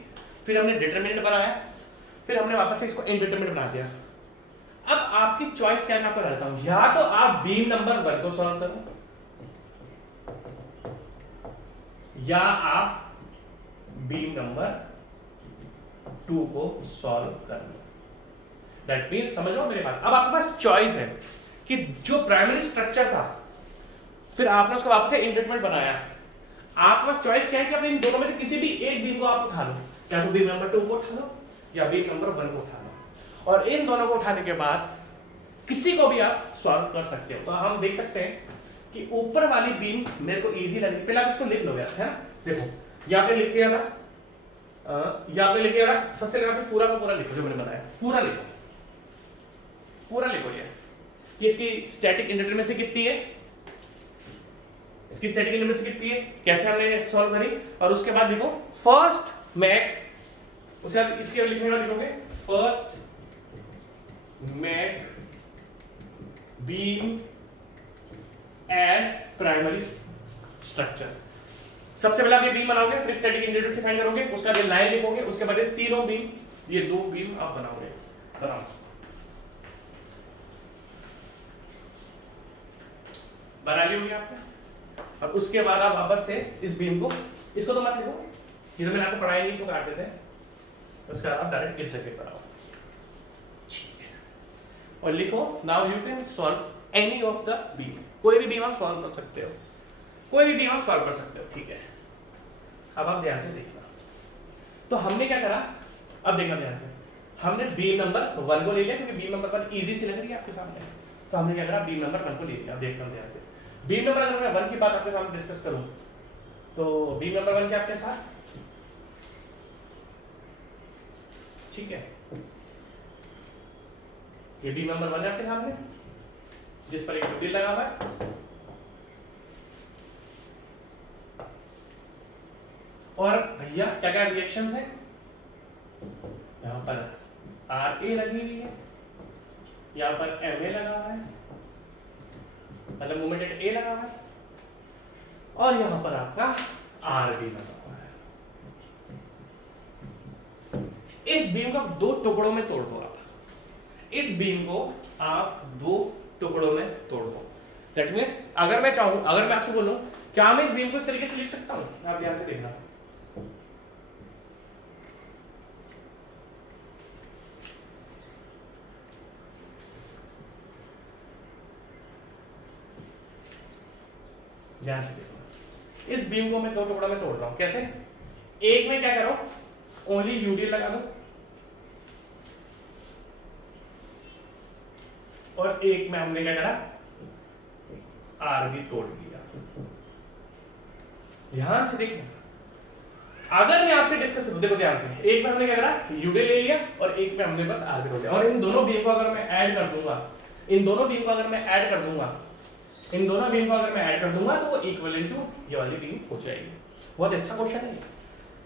फिर हमने डिटरमिनेट बनाया, फिर हमने वापस से इसको इनडिटरमिनेट बना दिया। अब आपकी चॉइस क्या है, मैं आपको बताता हूं, या तो आप बीम नंबर 1 को सॉल्व करो, या आप बीम नंबर 2 को सॉल्व कर लो। दैट मींस समझ लो मेरे बात, अब आपके पास चॉइस है कि जो प्राइमरी स्ट्रक्चर था फिर आपने उसको वापस से इनडिटरमिनेट बनाया, आपके पास चॉइस क्या है कि आप इन दोनों में से किसी भी एक बीम को आप उठा लो, या तो बीम नंबर 2 को उठा लो या बीम नंबर 1 को उठा लो, और इन दोनों को उठाने के बाद किसी को भी आप सॉल्व कर सकते हो। तो हम देख सकते हैं कि ऊपर वाली बीम मेरे को इजी लगी, पहले आप इसको लिख लो यार, है ना, देखो यहाँ पे लिख लिया था, यहाँ पे लिख लिया था, सबसे यहाँ पे पूरा का पूरा लिखो जो मैंने बताया, पूरा लिखो, पूरा लिखो ये कि इसकी स्टैटिक इंडिटरमिनेसी कितनी है, इसकी स्टैटिक इंडिटरमिनेसी कितनी है, कैसे हमने सॉल्व करी, और उसके बाद लिखो फर्स्ट मैक, उसके बाद इसके लिखने का लिखोगे first make beam as primary structure. सबसे पहले आप ये बीम बनाओगे, फिर स्टैटिक इंडिटरमिनेसी फाइंड करोगे, उसका बाद लाइन लिखोगे, उसके बाद ये तीनों बीम, ये दो बीम आप बनाओगे, बनाओ बना ली होगी आपने। अब उसके बाद आप वापस से इस बीम को, इसको तो मत लिखो, ये तो मैंने आपको पढ़ाई नहीं, इसको काट देते हैं, उसके बाद आप डायरेक्ट इस जगह पर आओ और लिखो now you can solve any of the beam, कोई भी बीम आप सॉल्व कर सकते हो, कोई भी बीम आप सॉल्व कर सकते हो, ठीक है। अब आप ध्यान से देखना, तो हमने क्या करा, अब देखना ध्यान से, हमने बीम नंबर 1 को ले लिया क्योंकि बीम नंबर 1 इजी से लग रही है आपके सामने, तो हमने क्या करा, बीम नंबर 1 को ले लिया। देखना ध्यान से, बीम नंबर अगर मैं 1 की बात आपके सामने डिस्कस करूं तो बीम नंबर 1 क्या आपके साथ, ठीक है, ये बीम नंबर 1 है आपके सामने जिस पर एक यूटिल लगा हुआ है, और भैया क्या क्या रिएक्शंस है, यहां पर आर ए लगी हुई है, यहां पर एम ए लगा हुआ है, मतलब मूवमेंट एट ए लगा हुआ है, और यहां पर आपका आर बी लगा हुआ है। इस बीम को दो टुकड़ों में तोड़ दो आप, इस बीम को आप दो टुकड़ों में तोड़ दो। दैट मींस अगर मैं चाहूं, अगर मैं आपसे बोलूं क्या मैं इस बीम को इस तरीके से लिख सकता हूं, आप ध्यान से देखना, ध्यान से देखना, इस बीम को मैं दो टुकड़ों में तोड़ रहा हूं, कैसे, एक में क्या करो, ओनली यूडी लगा दो, और एक में हमने क्या करा, आर भी तोड़ दिया। ध्यान से देखना, अगर मैं आपसे डिस्कस करूं, देखो ध्यान से, एक में हमने क्या करा, यूडे ले लिया और एक में हमने बस आर भी तोड़ दिया। और इन दोनों बीम को अगर मैं ऐड कर दूंगा, इन दोनों बीम को अगर मैं ऐड कर दूंगा, इन दोनों बीम को अगर मैं ऐड कर दूंगा तो वो इक्विवेलेंट टू ये वाली बीम हो जाएगी। बहुत अच्छा क्वेश्चन है,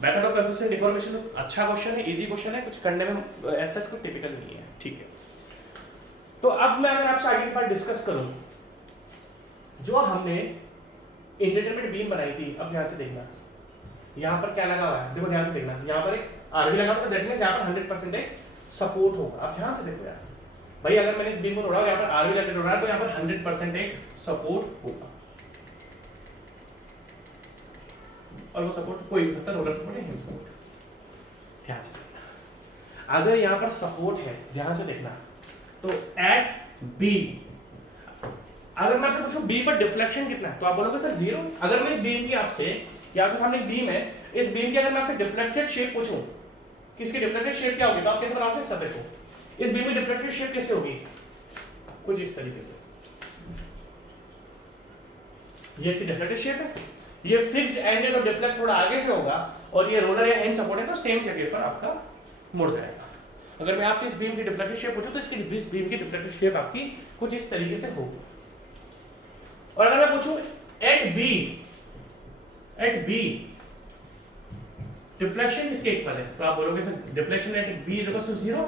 मेथड ऑफ कंसिस्टेंट डिफॉर्मेशन अच्छा क्वेश्चन है, इजी क्वेश्चन है, कुछ करने में ऐसा कुछ टिपिकल नहीं है, ठीक है। तो अब मैं अगर आपसे आगे की बात डिस्कस करूं, जो हमने इंडिटरमिनेट बीम बनाई थी, अब ध्यान से देखना, यहाँ पर क्या लगा हुआ है, देखो ध्यान से देखना, यहाँ पर एक आरबी लगा हुआ है, दैट मींस यहाँ पर 100% एक सपोर्ट होगा। अब ध्यान से देखो यार भाई, अगर मैंने इस बीम को तोड़ा, यहाँ पर आरबी जनरेट हो रहा है, तो यहाँ पर 100% एक सपोर्ट होगा, और वो सपोर्ट कोई भी सकता है, रोलर सपोर्ट या हिंज सपोर्ट। ध्यान से देखना, अगर यहाँ पर सपोर्ट है, ध्यान से देखना, तो एट बी, अगर मैं आपसे पूछूं बी पर डिफ्लेक्शन कितना है, तो आप बोलोगे सर 0। अगर मैं इस बीम की आपसे, या आपके सामने एक बीम है, इस बीम की अगर मैं आपसे डिफ्लेक्टेड शेप पूछूं, किसकी डिफ्लेक्टेड शेप क्या होगी, तो आप कैसे बनाओगे, सब देखो, इस बीम की डिफ्लेक्टेड शेप कैसे होगी, कुछ इस तरीके से, ये इसकी डिफ्लेक्टेड शेप है, ये फिक्स्ड एंड और डिफ्लेक्ट थोड़ा आगे से होगा, और ये रोलर या हिंज सपोर्ट है, तो सेम जगह पर आपका मुड़ जाएगा। अगर मैं आपसे इस बीम की डिफ्लेक्टेड शेप पूछूं, तो इसकी इस बीम की डिफ्लेक्टेड शेप आपकी कुछ इस तरीके से होगी। और अगर मैं पूछूं एट बी डिफ्लेक्शन किसके इक्वल है, तो आप बोलोगे sir deflection at B is equal to 0।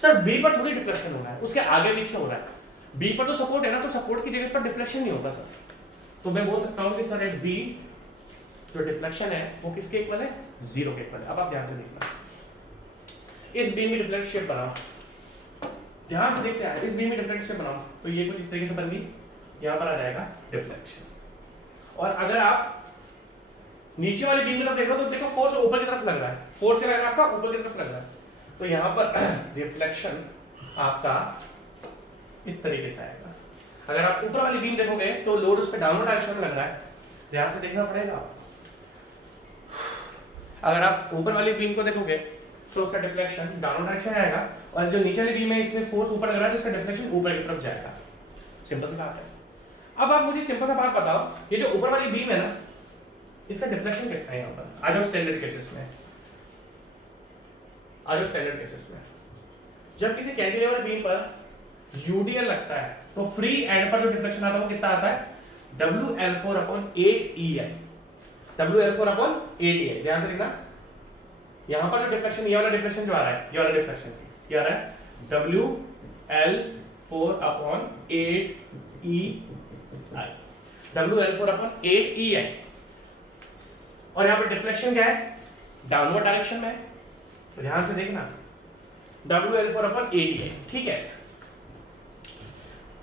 Sir B पर थोड़ी डिफ्लेक्शन हो रहा है, उसके आगे पीछे हो रहा है, बी पर तो सपोर्ट है ना, तो सपोर्ट की जगह पर डिफ्लेक्शन नहीं होता सर। तो मैं बोल सकता हूं कि सर एट बी जो डिफ्लेक्शन है वो किसके इक्वल है, 0 के इक्वल है। अब आप ध्यान से देखना, इस बीम की डिफ्लेक्ट शेप बनाओ, ध्यान से देखते हैं, इस बीम की डिफ्लेक्ट शेप बनाओ, तो ये कुछ इस तरीके से बन गई, यहां पर आ जाएगा डिफ्लेक्शन। और अगर आप नीचे वाली बीम की तरफ देख रहे हो, तो देखो फोर्स ऊपर की तरफ लग रहा है, फोर्स क्या लग रहा है आपका, ऊपर की तरफ लग रहा है, तो यहां पर रिफ्लेक्शन आपका इस तरीके से आएगा। अगर आप ऊपर वाली बीम देखोगे तो लोड उस पर डाउनवर्ड डायरेक्शन में लग रहा है, ध्यान से देखना पड़ेगा। अगर आप ऊपर वाली बीम को देखोगे तो उसका डिफ्लेक्शन डाउनवर्ड डायरेक्शन आएगा, और जो नीचे वाली बीम है इसमें फोर्स ऊपर लग रहा है, तो इसका डिफ्लेक्शन ऊपर की तरफ जाएगा। सिंपल सी बात है। अब आप मुझे सिंपल सा बात बताओ, ये जो ऊपर वाली बीम है ना, इसका डिफ्लेक्शन कितना है यहाँ पर, आ जाओ स्टैंडर्ड केसेस में, आ जाओ स्टैंडर्ड केसेस में। जब किसी कैंटिलीवर बीम पर यूडीएल लगता है, तो फ्री एंड पर जो डिफ्लेक्शन आता है वो कितना आता है, WL4/8EI, WL4/8EI। ध्यान से देखना, यहां पर जो डिफ्लेक्शन, ये वाला डिफ्लेक्शन जो आ रहा है, ये वाला डिफ्लेक्शन क्या आ रहा है, WL4/8EI, और यहां पर डिफ्लेक्शन क्या है, डाउनवर्ड डायरेक्शन में। तो ध्यान से देखना, WL4/8EI, ठीक है,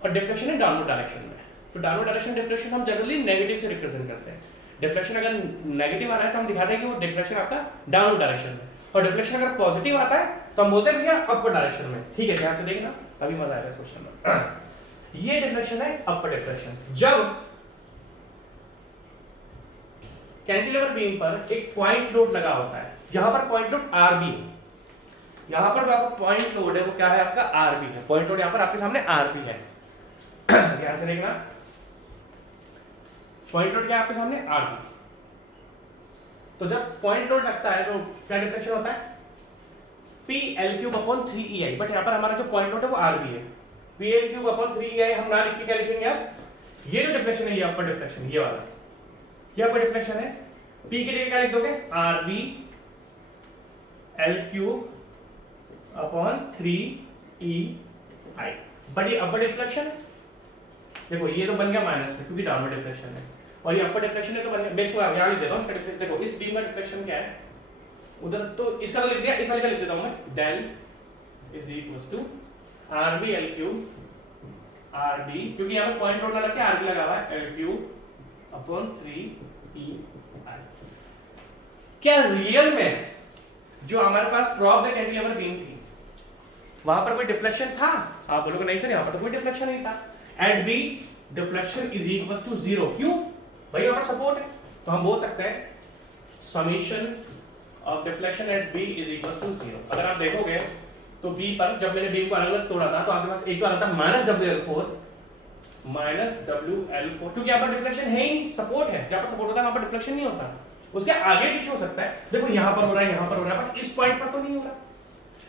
और डिफ्लेक्शन है डाउनवर्ड डायरेक्शन में। तो डाउनवर्ड डायरेक्शन डिफ्लेक्शन हम जनरली नेगेटिव से रिप्रेजेंट करते हैं। डिफ्लेक्शन अगर नेगेटिव आ रहा है तो हम दिखाते हैं कि वो डिफ्लेक्शन आपका डाउनवर्ड डायरेक्शन में, और डिफ्लेक्शन अगर पॉजिटिव आता है तो हम बोलते हैं भैया अपवर्ड डायरेक्शन में। ठीक है, ध्यान से देखना, अभी मजा आएगा इस क्वेश्चन में। ये डिफ्लेक्शन है अपवर्ड डिफ्लेक्शन। जब कैंटिलीवर बीम पर एक पॉइंट लोड लगा होता है, यहां पर पॉइंट लोड आरबी, यहां पर जो आपका पॉइंट लोड है वो क्या है, आपका आरबी है। पॉइंट लोड यहां पर आपके सामने आरबी है, ध्यान से देखना, पॉइंट लोड क्या है आपके सामने, आरबी। तो जब पॉइंट लोड लगता है तो क्या डिफ्लेक्शन होता है, PL3/3EI, बट यहां पर हमारा जो पॉइंट लोड है वो आरबी है। PL3/3EI हम ना लिख के क्या लिखेंगे आप, ये जो डिफ्लेक्शन है ये अपर डिफ्लेक्शन, ये वाला ये अपर डिफ्लेक्शन है। P की जगह क्या लिख दोगे, RB L3/3EI, बट ये अपर डिफ्लेक्शन, देखो ये तो बन गया माइनस में क्योंकि डाउनवर्ड डिफ्लेक्शन है, और ये अपर डिफ्लेक्शन है तो बन गया, बेस को यहां लिख देता हूं इसका डिफ्लेक्शन। देखो इस बीम का डिफ्लेक्शन क्या है उधर, तो इसका तो लिख दिया, इस वाले का लिख देता हूं मैं, del is equals to RB L3 RB, क्योंकि यहां पर पॉइंट लोड लगा के RB लगा हुआ है, L3/3EI। क्या रियल में जो हमारे पास प्रॉब्ड कैंटिलीवर बीम थी वहां पर कोई डिफ्लेक्शन था? आप बोलोगे नहीं सर, यहां पर तो कोई डिफ्लेक्शन नहीं था। At B deflection is equals to 0, क्यों भाई, यहां पर सपोर्ट है, तो हम बोल सकते हैं summation of deflection at B is equals to 0। अगर आप देखोगे तो बी पर जब मैंने बीम को अलग अलग तोड़ा था तो आपके पास एक तो आ रहा था -WL4 -WL4, क्योंकि यहाँ पर डिफ्लेक्शन है ही नहीं, सपोर्ट है, जहाँ पर सपोर्ट होता है वहाँ पर डिफ्लेक्शन नहीं होता, उसके आगे पीछे हो सकता है। देखो यहाँ पर हो रहा है, यहाँ पर हो रहा है, पर इस पॉइंट पर तो नहीं हो रहा,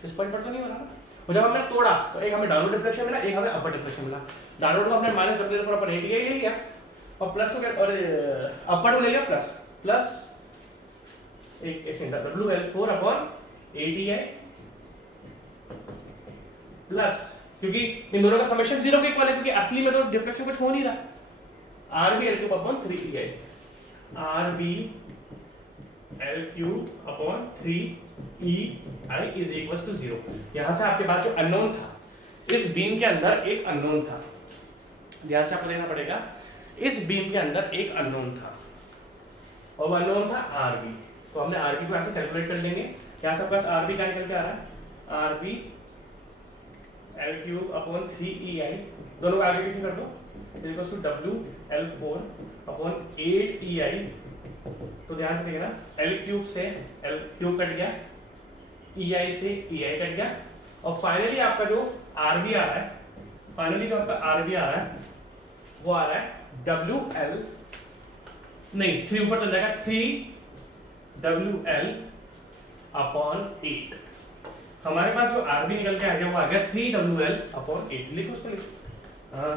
इस पॉइंट पर तो नहीं हो रहा ना। और जब हमने तोड़ा तो एक हमें डाउनवर्ड डिफ्लेक्शन मिला, एक हमें अपवर्ड डिफ्लेक्शन मिला। डाउनवर्ड को हमने -WL4/8 ले लिया और प्लस को क्या, और अपवर्ड को ले लिया प्लस एक सेकंड, WL4/8 प्लस, क्योंकि इन दोनों का समेशन 0 के इक्वल है, क्योंकि असली में तो डिफ्लेक्शन कुछ हो नहीं रहा, RBL3/3EI, RBL3/3EI is equal to 0। यहां से आपके पास जो अननोन था, इस बीम के अंदर एक अननोन था, ध्यान से आपको देखना पड़ेगा, इस बीम के अंदर एक अननोन था और वो अननोन था RB। तो हमने RB को ऐसे कैलकुलेट कर लेंगे, क्या सबके पास RB का निकल के आ रहा है, RBL3/3EI, दोनों को आगे पीछे कर दो, इक्वल टू WL4/8EI। तो ध्यान से देखना, L³ से L³ कट गया, EI से EI कट गया, और फाइनली आपका जो RB आ रहा है, फाइनली जो आपका RB आ रहा है वो आ रहा है WL, नहीं 3 ऊपर चल जाएगा, 3WL/8। हमारे पास जो RB निकल के आ गया वो आ गया 3WL/8। लिखो उसको, लिखो, हाँ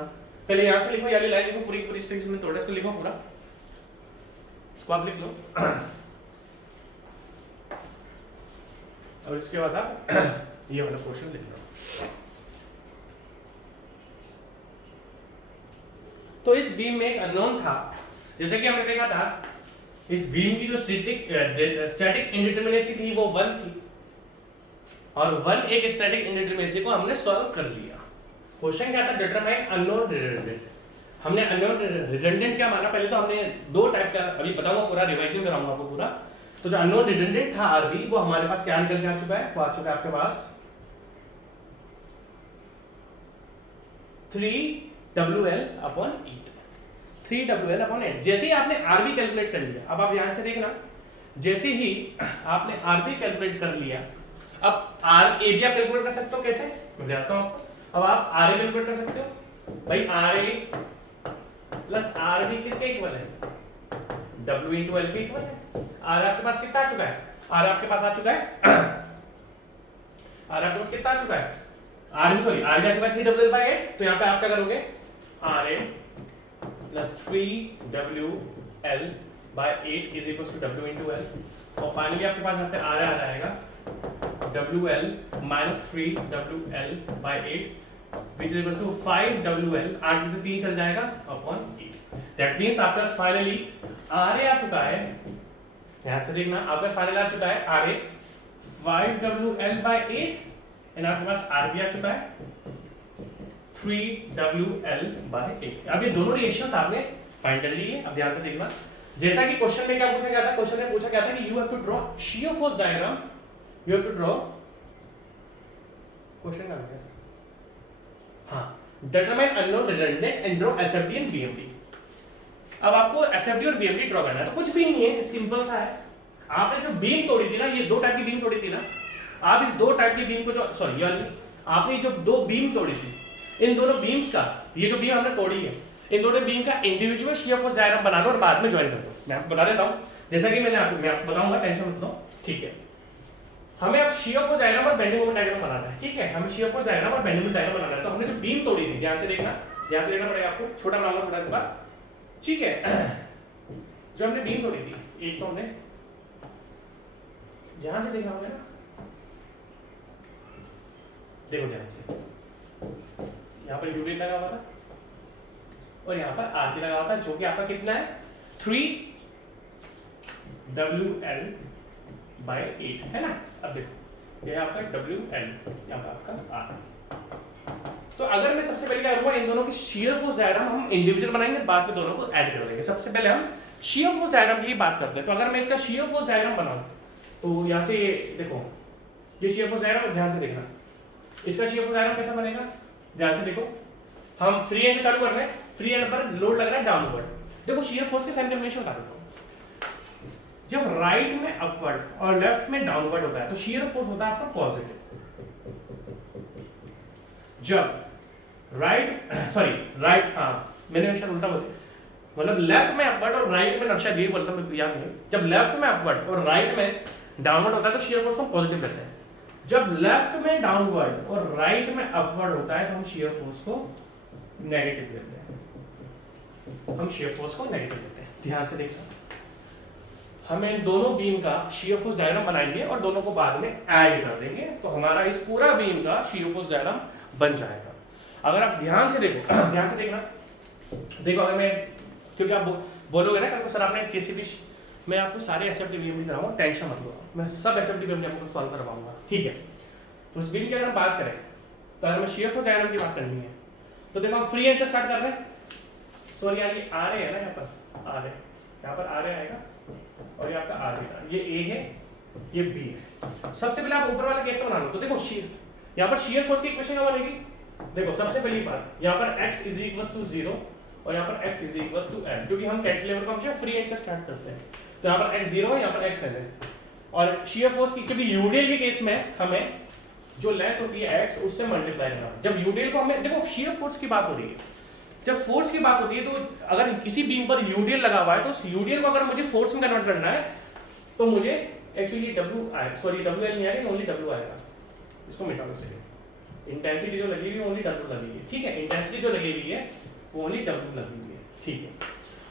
पहले यहाँ से लिखो, यानी लाइन लिखो पूरी पूरी, इस तरीके से थोड़ा इसको लिखो पूरा, इसको आप लिख लो और इसके बाद आप ये वाला क्वेश्चन लिख लो। तो इस बीम में एक अननोन था, जैसे कि हमने देखा था, इस बीम की जो स्टैटिक इंडिटरमिनेसी थी वो 1 थी, और 1 एक स्टैटिक इंडिटरमिनेसी को हमने सॉल्व कर लिया। क्वेश्चन क्या था, डिटरमाइन अननोन रिडंडेंट। हमने अननोन रिडंडेंट क्या माना, पहले तो हमने दो टाइप का, अभी बताऊंगा पूरा, रिवाइजन कराऊंगा आपको पूरा। तो जो अननोन रिडंडेंट था RB, वो हमारे पास क्या निकल के आ चुका है, वो आ चुका है आपके पास 3WL/8, 3WL/8। जैसे ही आपने RB कैलकुलेट कर लिया, अब आप ध्यान से देखना, जैसे ही आपने RB कैलकुलेट कर लिया, अब AB आप कैलकुलेट कर सकते हो, कैसे, मैं बताता हूं आपको। अब आप RA कैलकुलेट कर सकते हो, भाई RA प्लस RB किसके इक्वल है, W/L के इक्वल है। R आपके पास कितना आ चुका है, R आपके पास आ चुका है R आपके पास कितना आ चुका है, RB आ चुका है 3WL/8। तो यहाँ पे आप क्या करोगे, RA plus 3WL/8 is equal to W/L, और फाइनली आपके पास यहाँ पे RA आ जाएगा WL minus 3WL/8 which is equal to 5WL, 8 में से 3 चल जाएगा अपॉन 8। That means आपके पास फाइनली RA आ चुका है, ध्यान से देखना, आपके पास फाइनली आ चुका है RA 5WL/8 एंड आपके पास RB आ चुका है 3WL/8। अब ये दोनों रिएक्शंस आपने फाइंड कर ली है। अब ध्यान से देखना, जैसा कि क्वेश्चन में क्या पूछा गया था, क्वेश्चन में पूछा गया था कि you have to draw shear force diagram, you have to draw, question क्या है, हाँ, determine unknown redundant and draw SFD and BMD। अब आपको SFD और BMD ड्रॉ करना है, तो कुछ भी नहीं है, सिंपल सा है। आपने जो बीम तोड़ी थी ना, ये दो टाइप की बीम तोड़ी थी ना, आप इस दो टाइप की बीम को जो, सॉरी यानी आपने जो दो बीम तोड़ी थी, इन दोनों बीम्स का, ये जो बीम हमने तोड़ी है, इन दोनों बीम का इंडिविजुअल शियर फोर्स डायग्राम बना दो और बाद में ज्वाइन कर दो। मैं आपको बता देता हूँ, जैसा कि मैं आपको बताऊंगा, टेंशन मत लो, ठीक है। हमें अब शियर फोर्स डायग्राम और बेंडिंग मोमेंट डायग्राम बनाना है, ठीक है, हमें शियर फोर्स डायग्राम और बेंडिंग मोमेंट डायग्राम बनाना है। तो हमने जो बीम तोड़ी थी, ध्यान से देखना, ध्यान से देखना पड़ेगा आपको, छोटा बनाऊंगा थोड़ा सा, ठीक है। जो हमने बीम तोड़ी थी, एक तो हमने, ध्यान से देखना होगा ना, देखो ध्यान से, यहाँ पर यूनिट लगा हुआ था और यहाँ पर RB लगा हुआ था, जो कि आपका कितना है 3WL/8 है ना। अब देखो, ये आपका WL, यहाँ पर आपका R। तो अगर मैं सबसे पहले क्या करूंगा, इन दोनों की शियर फोर्स डायग्राम हम इंडिविजुअल बनाएंगे, बाद में दोनों को ऐड कर देंगे। सबसे पहले हम शियर फोर्स डायग्राम की बात करते हैं। तो अगर मैं इसका शियर फोर्स डायग्राम बनाऊं, तो यहाँ से देखो, ये शियर फोर्स डायग्राम, ध्यान से देखना, इसका शियर फोर्स डायग्राम कैसा बनेगा, ध्यान से देखो, हम फ्री एंड से चालू कर रहे हैं, फ्री एंड पर लोड लग रहा है डाउनवर्ड। देखो शियर फोर्स के साइन कन्वेंशन बता देता हूं, जब राइट में अपवर्ड और लेफ्ट में डाउनवर्ड होता है तो शियर फोर्स होता है आपका पॉजिटिव, जब राइट हाँ मैंने शायद उल्टा बोल मतलब लेफ्ट में अपवर्ड और राइट में शायद यही बोलता मेरे को याद नहीं, जब लेफ्ट में अपवर्ड और राइट में डाउनवर्ड होता है तो शियर फोर्स को पॉजिटिव लेते हैं, जब लेफ्ट में डाउनवर्ड और राइट में अपवर्ड होता है तो हम शियर फोर्स को नेगेटिव लेते हैं, हम शियर फोर्स को नेगेटिव लेते हैं। ध्यान से देखना, हम इन दोनों बीम का शियर फोर्स डायग्राम बनाएंगे और दोनों को बाद में ऐड कर देंगे तो हमारा इस पूरा बीम का शियर फोर्स डायग्राम बन जाएगा। अगर आप ध्यान से देखो ध्यान से देखना, देखो अगर मैं, क्योंकि आप बोलोगे ना कल को सर आपने किसी भी, मैं आपको सारे एसएफटी बीम भी कराऊंगा, टेंशन मत लो, मैं सब एसएफटी बीम आपको सॉल्व करवाऊंगा, ठीक है। तो इस बीम की अगर हम बात करें तो अगर हमें शियर फोर्स डायग्राम की बात करनी है तो देखो हम फ्री एंड से स्टार्ट कर रहे हैं, सॉरी यार ये आ रहे हैं ना, यहाँ पर आ रहे आएगा और ये आपका आर ये ए है ये बी है। सबसे पहले आप ऊपर वाला केस बना लो तो देखो यहाँ पर शियर फोर्स की इक्वेशन क्या बनेगी, देखो सबसे पहली बात यहाँ पर x इज इक्वल टू 0 और यहाँ पर x is equal to l, क्योंकि हम कैंटिलीवर को हमेशा फ्री एंड से स्टार्ट करते हैं, तो यहाँ पर x 0 है यहाँ पर x l है। और शियर फोर्स की, क्योंकि यूडीएल के केस में हमें जो लेंथ होती है x उससे मल्टीप्लाई करना, जब यूडीएल को हमें, देखो शियर फोर्स की बात हो रही है, जब फोर्स की बात होती है तो अगर किसी बीम पर यूडीएल लगा हुआ है तो उस यूडीएल को अगर मुझे फोर्स में कन्वर्ट करना है तो मुझे एक्चुअली डब्ल्यू आएगा, सॉरी डब्ल्यू एल नहीं आएगा, ओनली डब्ल्यू आएगा, इसको मिटा दो सेकंड। इंटेंसिटी जो लगी हुई है ओनली डब्ल्यू लगी हुई है, ठीक है, इंटेंसिटी जो लगी हुई है वो ओनली डब्ल्यू लगी हुई है, ठीक है।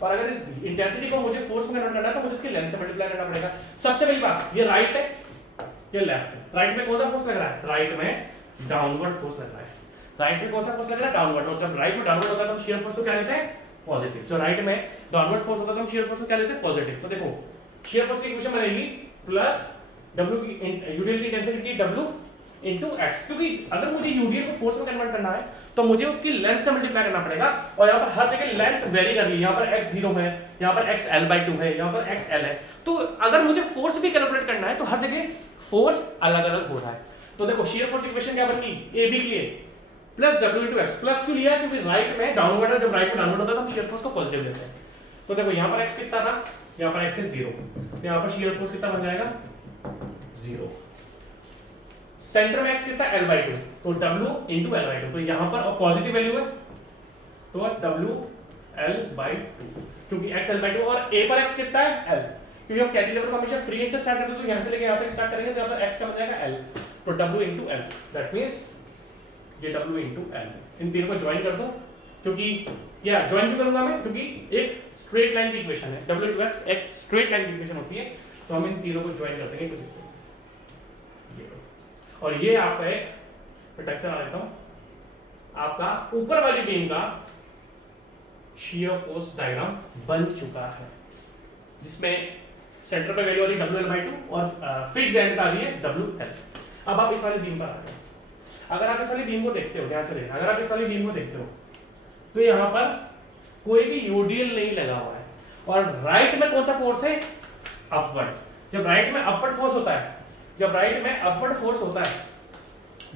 और अगर इस इंटेंसिटी को मुझे फोर्स में कन्वर्ट करना है तो मुझे इसके लेंथ से मल्टीप्लाई करना पड़ेगा। सबसे पहली बात, ये राइट है ये लेफ्ट है, राइट में कौन सा फोर्स लग रहा है, राइट में डाउनवर्ड फोर्स लग रहा है, राइट में कौन सा फोर्स लग रहा है, डाउनवर्ड, और जब राइट में डाउनवर्ड होता है तो हम शियर फोर्स को क्या लेते हैं, पॉजिटिव। जो राइट में डाउनवर्ड फोर्स होता है तो हम शियर फोर्स को क्या लेते हैं, पॉजिटिव। तो देखो शियर फोर्स की इक्वेशन बनेगी प्लस डब्ल्यू की यूडीएल की इंटेंसिटी डब्ल्यू इनटू x, क्योंकि अगर मुझे यूडीएल को फोर्स में कन्वर्ट करना है तो मुझे उसकी लेंथ से मल्टीप्लाई करना पड़ेगा, और यहाँ पर हर जगह लेंथ वेरी कर रही है, यहाँ पर x 0 है, यहाँ पर x l/2 है, यहाँ पर x l है, तो अगर मुझे फोर्स भी कैलकुलेट करना है तो हर जगह फोर्स अलग अलग हो रहा है। तो देखो शियर फोर्स की इक्वेशन क्या बनेगी, ए बी के लिए plus w into x, plus क्यों लिया, क्योंकि राइट में डाउनवर्ड है, जब राइट में डाउनवर्ड होता है तो हम शियर फोर्स को पॉजिटिव लेते हैं। तो देखो यहाँ पर x कितना था, यहाँ पर x है 0, तो यहाँ पर शियर फोर्स कितना बन जाएगा 0। सेंटर में x कितना l/2, तो w into l/2, तो यहाँ पर पॉजिटिव वैल्यू है तो w l/2, क्योंकि x l/2, और a पर x कितना है l, क्योंकि हम कैंटिलीवर को हमेशा फ्री एंड से स्टार्ट करते हैं तो यहाँ से लेके यहाँ तक स्टार्ट करेंगे तो यहाँ पर x का बन जाएगा l, तो w into l, that means ये w into l। इन तीनों को ज्वाइन कर दो, क्योंकि क्या ज्वाइन क्यों करूंगा मैं, क्योंकि एक स्ट्रेट लाइन की इक्वेशन है, w into x एक स्ट्रेट लाइन की इक्वेशन होती है, तो हम इन तीनों को ज्वाइन कर देंगे तो इससे और ये आपका एक प्रोटेक्शन आ देता हूं, आपका ऊपर वाली बीम का शियर फोर्स डायग्राम बन चुका है, जिसमें सेंटर पे वैल्यू वाली WL/2 और फिक्स एंड का आ रही है WL। अब आप इस वाली बीम पर आ जाओ, अगर आप इस वाली बीम को देखते हो, ध्यान से देखना, अगर आप इस वाली बीम को देखते हो तो यहाँ पर कोई भी यूडीएल नहीं लगा हुआ है, और राइट में कौन सा फोर्स है, अपवर्ड। जब राइट में अपवर्ड फोर्स होता है, जब राइट में अपवर्ड फोर्स होता है,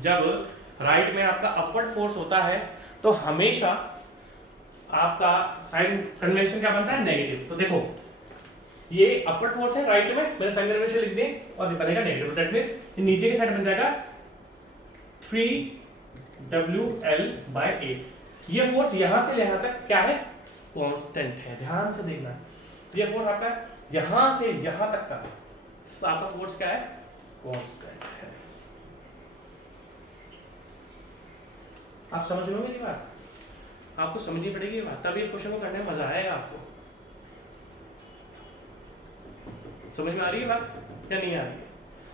जब राइट में आपका अपवर्ड फोर्स होता है तो हमेशा आपका साइन कन्वेंशन क्या बनता है, नेगेटिव। तो देखो ये अपवर्ड फोर्स है राइट में, मैंने साइन कन्वेंशन लिख दिए और ये बनेगा नेगेटिव, दैट मींस नीचे की साइड बन जाएगा 3WL/8। ये फोर्स यहां से यहां तक क्या है, कांस्टेंट है, ध्यान से देखना, ये फोर्स आपका यहां से यहां तक का, तो आपका फोर्स क्या है, कांस्टेंट है। आप समझ लो मेरी बात, आपको समझनी पड़ेगी ये बात, तभी इस क्वेश्चन को करने में मजा आएगा आपको। समझ में आ रही है बात या नहीं आ रही है,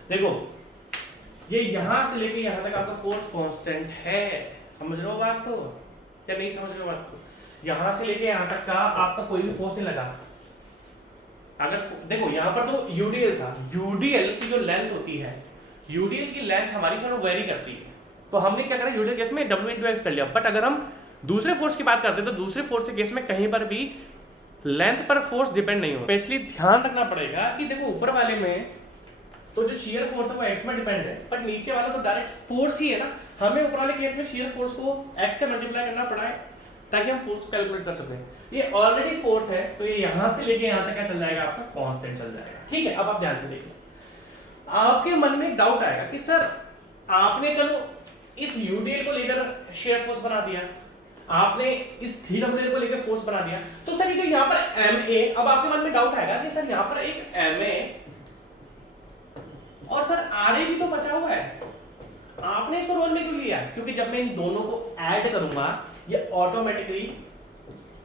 देखो ये यहां से लेके यहां तक आपका फोर्स कांस्टेंट है, समझ रहे हो बात को या नहीं समझ रहे हो बात को, यहां से लेके यहां तक का आपका कोई भी फोर्स नहीं लगा। अगर देखो यहाँ पर तो यूडीएल था, यूडीएल की जो लेंथ होती है, यूडीएल की लेंथ हमारी साथ वेरी करती है, तो हमने क्या करा यूडीएल केस में w into x कर लिया। बट अगर हम दूसरे फोर्स की बात करते हैं तो दूसरे फोर्स के केस में कहीं पर भी लेंथ पर फोर्स डिपेंड नहीं हो, स्पेशली ध्यान रखना पड़ेगा कि देखो ऊपर वाले में तो जो शियर फोर्स है वो x में डिपेंड है, बट नीचे वाला तो डायरेक्ट फोर्स ही है ना, हमें ऊपर वाले केस में शियर फोर्स को x से मल्टीप्लाई करना पड़ा है ताकि हम फोर्स को कैलकुलेट कर सकें। ये ऑलरेडी फोर्स है तो ये यहां से लेके यहां तक क्या चल जाएगा, आपका कांस्टेंट चल जाएगा, ठीक है। अब आप ध्यान से देखिए, आपके मन में डाउट आएगा कि सर आपने चलो इस यूडीएल को लेकर शेयर फोर्स बना दिया, आपने इस 3WL को लेकर फोर्स बना दिया। तो सर ये जो यहाँ पर MA, अब आपके मन में डाउट आएगा कि सर यहाँ पर एक MA और सर RA भी तो बचा हुआ है, आपने इसको रोल में क्यों लिया? क्योंकि जब मैं इन दोनों को ऐड करूंगा ये ऑटोमेटिकली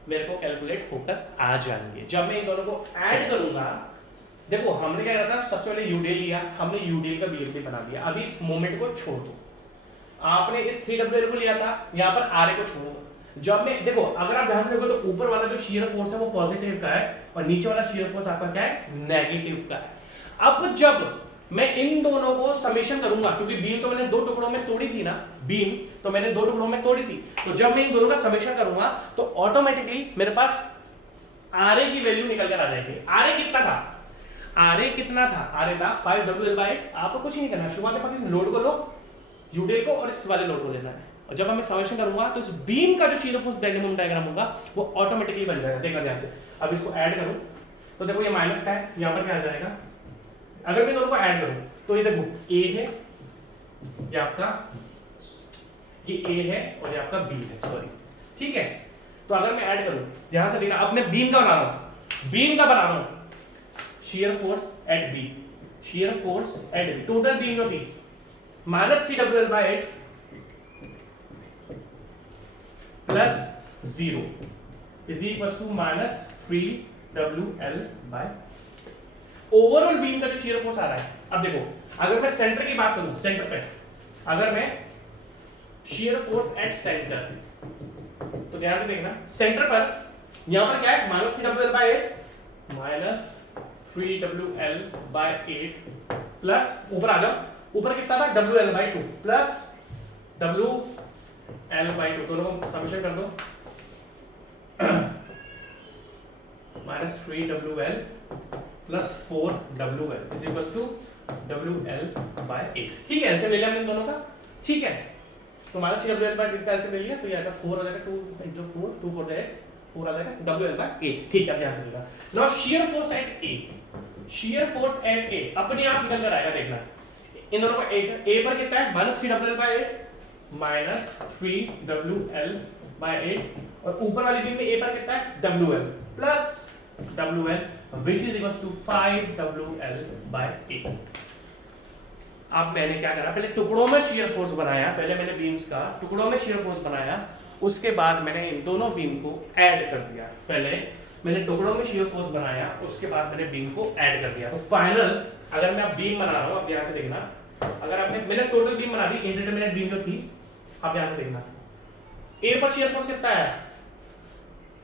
मेरे को कैलकुलेट होकर आ जाएंगे। जब मैं इन दोनों को ऐड करूंगा, देखो हमने क्या करा था, सबसे पहले यूडीएल लिया, हमने यूडीएल का बीएमपी बना दिया। अभी इस मोमेंट को छोड़ दो, आपने इस 3WL को लिया था, यहाँ पर RA को छोड़ो। जब मैं देखो, अगर आप ध्यान से देखो तो ऊपर वाला जो शियर फोर्स है वो पॉजिटिव का है और नीचे वाला शियर फोर्स आपका क्या है, नेगेटिव का है। अब जब मैं इन दोनों को समेशन करूंगा, क्योंकि बीम तो मैंने दो टुकड़ों में तोड़ी थी ना, बीम तो मैंने दो टुकड़ों में तोड़ी थी, तो जब मैं इन दोनों का समेशन करूंगा तो ऑटोमेटिकली मेरे पास RA की वैल्यू निकल कर आ जाएगी। RA कितना था, RA कितना था, RA था 5WL/8। आपको कुछ नहीं करना, शुरुआत में बस इस लोड को लो, यूडीएल को, और इस वाले लोड को लेना है, और जब मैं समेशन करूंगा तो इस बीम का जो शीयर फोर्स बेंडिंग डायग्राम होगा वो ऑटोमेटिकली बन जाएगा। देखना ध्यान से, अब इसको ऐड करूं तो देखो ये माइनस का है, यहां पर क्या आ जाएगा, अगर मैं दोनों को ऐड करूं तो ये देखो A है, ये आपका ये A है और ये आपका B है, सॉरी, ठीक है। तो अगर मैं ऐड करूं, ध्यान से देखना, अब मैं बीम का बना रहा हूं, बीम का बना रहा हूं, shear force at B, shear force at B, total beam of B -3WL/8 plus 0 is equal to -3WL/8। Overall beam का जो शियर फोर्स आ रहा है, अब देखो अगर मैं सेंटर की बात करूं, सेंटर पे अगर मैं शियर फोर्स एट सेंटर, तो ध्यान से देखना, सेंटर पर यहां पर क्या है, -3WL/8 प्लस ऊपर आ जाओ, ऊपर कितना था, WL/2 प्लस WL/2, दोनों को समेशन कर दो, -3WL plus 4WL is equal to WL/8। ठीक है, आंसर ले लिया हमने दोनों का, ठीक है। तो -3WL/8 का आंसर ले लिया, तो ये आएगा 4 हो जाएगा, 2 × 4, 2 4 जाएगा 4 आ जाएगा WL/8। ठीक है, ध्यान से देखना। Now shear force eight A, shear force eight A अपने आप निकल कर आएगा, देखना इन दोनों का A पर कितना है, -3WL/8 -3WL/8, और ऊपर वाली बीम में A पर कितना है, WL plus WL which is equals to 5WL/8। अब मैंने क्या करा, पहले टुकड़ों में शियर फोर्स बनाया, पहले मैंने बीम्स का टुकड़ों में शियर फोर्स बनाया, उसके बाद मैंने इन दोनों बीम को ऐड कर दिया। पहले मैंने टुकड़ों में शियर फोर्स बनाया, उसके बाद मैंने बीम को ऐड कर दिया। तो फाइनल अगर मैं बीम बना रहा हूं, अब ध्यान से देखना, अगर आपने मैंने टोटल बीम बना दी, इंडिटरमिनेट बीम जो थी, अब ध्यान से देखना, A पर शियर फोर्स कितना है,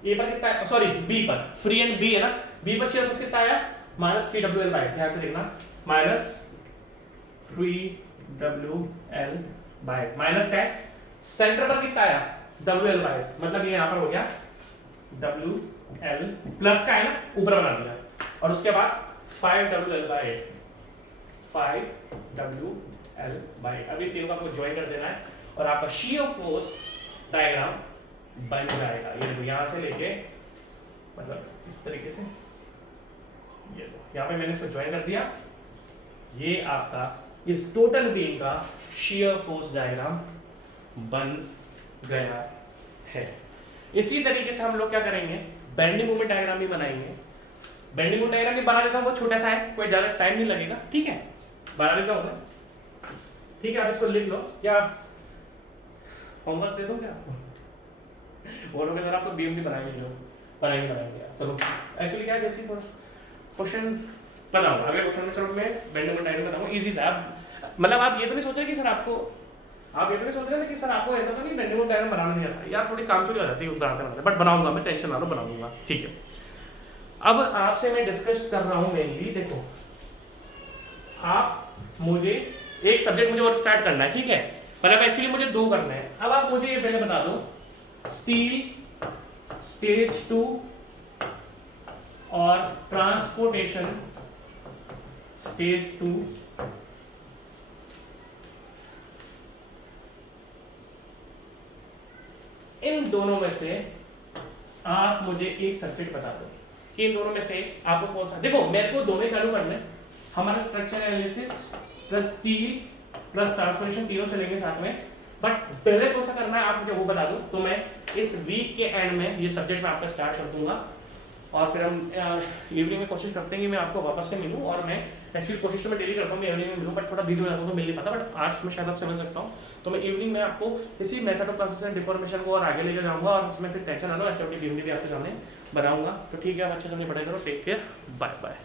A पर कितना है, सॉरी B पर, फ्री एंड B है ना, B पर शियर फोर्स कितना आया, -3WL/8, ध्यान से देखना, -3WL/8 माइनस है, सेंटर पर कितना आया, WL/8, मतलब ये यहां पर हो गया WL प्लस का है ना, ऊपर बना दिया, और उसके बाद 5WL/8, 5WL/8। अभी तीनों का आपको ज्वाइन कर देना है और आपका शियर फोर्स डायग्राम बन जाएगा। ये देखो यहां से लेके, मतलब इस तरीके से, ये यहाँ पे मैंने इसको ज्वाइन कर दिया, ये आपका इस टोटल बीम का शियर फोर्स डायग्राम बन गया है। इसी तरीके से हम लोग क्या करेंगे, बेंडिंग मोमेंट डायग्राम भी बनाएंगे। बेंडिंग मोमेंट डायग्राम भी बना देता हूँ, वो छोटा सा है, कोई ज्यादा टाइम नहीं लगेगा, ठीक है, बना देता हूँ, ठीक है। आप इसको लिख लो, क्या होमवर्क दे दूं क्या आपको, बोलोगे सर आप तो बीम भी बनाएंगे, जो बनाएंगे। चलो एक्चुअली क्या है, जैसे थोड़ा क्वेश्चन बताऊंगा अगले क्वेश्चन में, चलो मैं बेंडिंग मोमेंट डायग्राम बताऊंगा इजी सा। मतलब आप ये तो नहीं सोच रहे कि सर आपको, आप ये तो नहीं सोच रहे कि सर आपको ऐसा तो नहीं बेंडिंग मोमेंट डायग्राम बनाना नहीं आता, यार थोड़ी काम चोरी हो जाती है बनाते, बट बनाऊंगा मैं, टेंशन ना लो, बनाऊंगा, ठीक है। अब आपसे मैं डिस्कस कर रहा हूं मेनली, देखो आप मुझे एक सब्जेक्ट मुझे और स्टार्ट करना है, ठीक है, पर अब एक्चुअली मुझे दो करना है। अब आप मुझे ये पहले बता दो, स्टील स्टेज 2 और ट्रांसपोर्टेशन स्टेज 2 इन दोनों में से आप मुझे एक सब्जेक्ट बता दो कि इन दोनों में से आपको कौन सा, देखो मेरे को दोनों चालू करने, हमारा structure analysis plus steel plus transportation तीनों चलेंगे साथ में, बट पहले कौन सा करना है आप मुझे वो बता दो, तो मैं इस वीक के एंड में ये सब्जेक्ट मैं आपका स्टार्ट कर दूंगा और फिर हम इवनिंग में कोशिश करते हैं कि मैं आपको वापस से मिलूँ। और मैं एक्चुअली कोशिश तो मैं डेली करता हूँ, मैं इवनिंग में मिलूँ, बट थोड़ा बिजी हो जाता हूँ तो मिल नहीं पाता, बट आज मैं शायद आपसे मिल सकता हूँ। तो मैं इवनिंग में आपको इसी method of process and deformation को और आगे लेकर जाऊँगा और उसमें फिर टेंशन ना लो, ऐसे अपनी भी आपके सामने बनाऊंगा। तो ठीक है, आप अच्छे से अपनी पढ़ाई करो, टेक केयर, बाय बाय।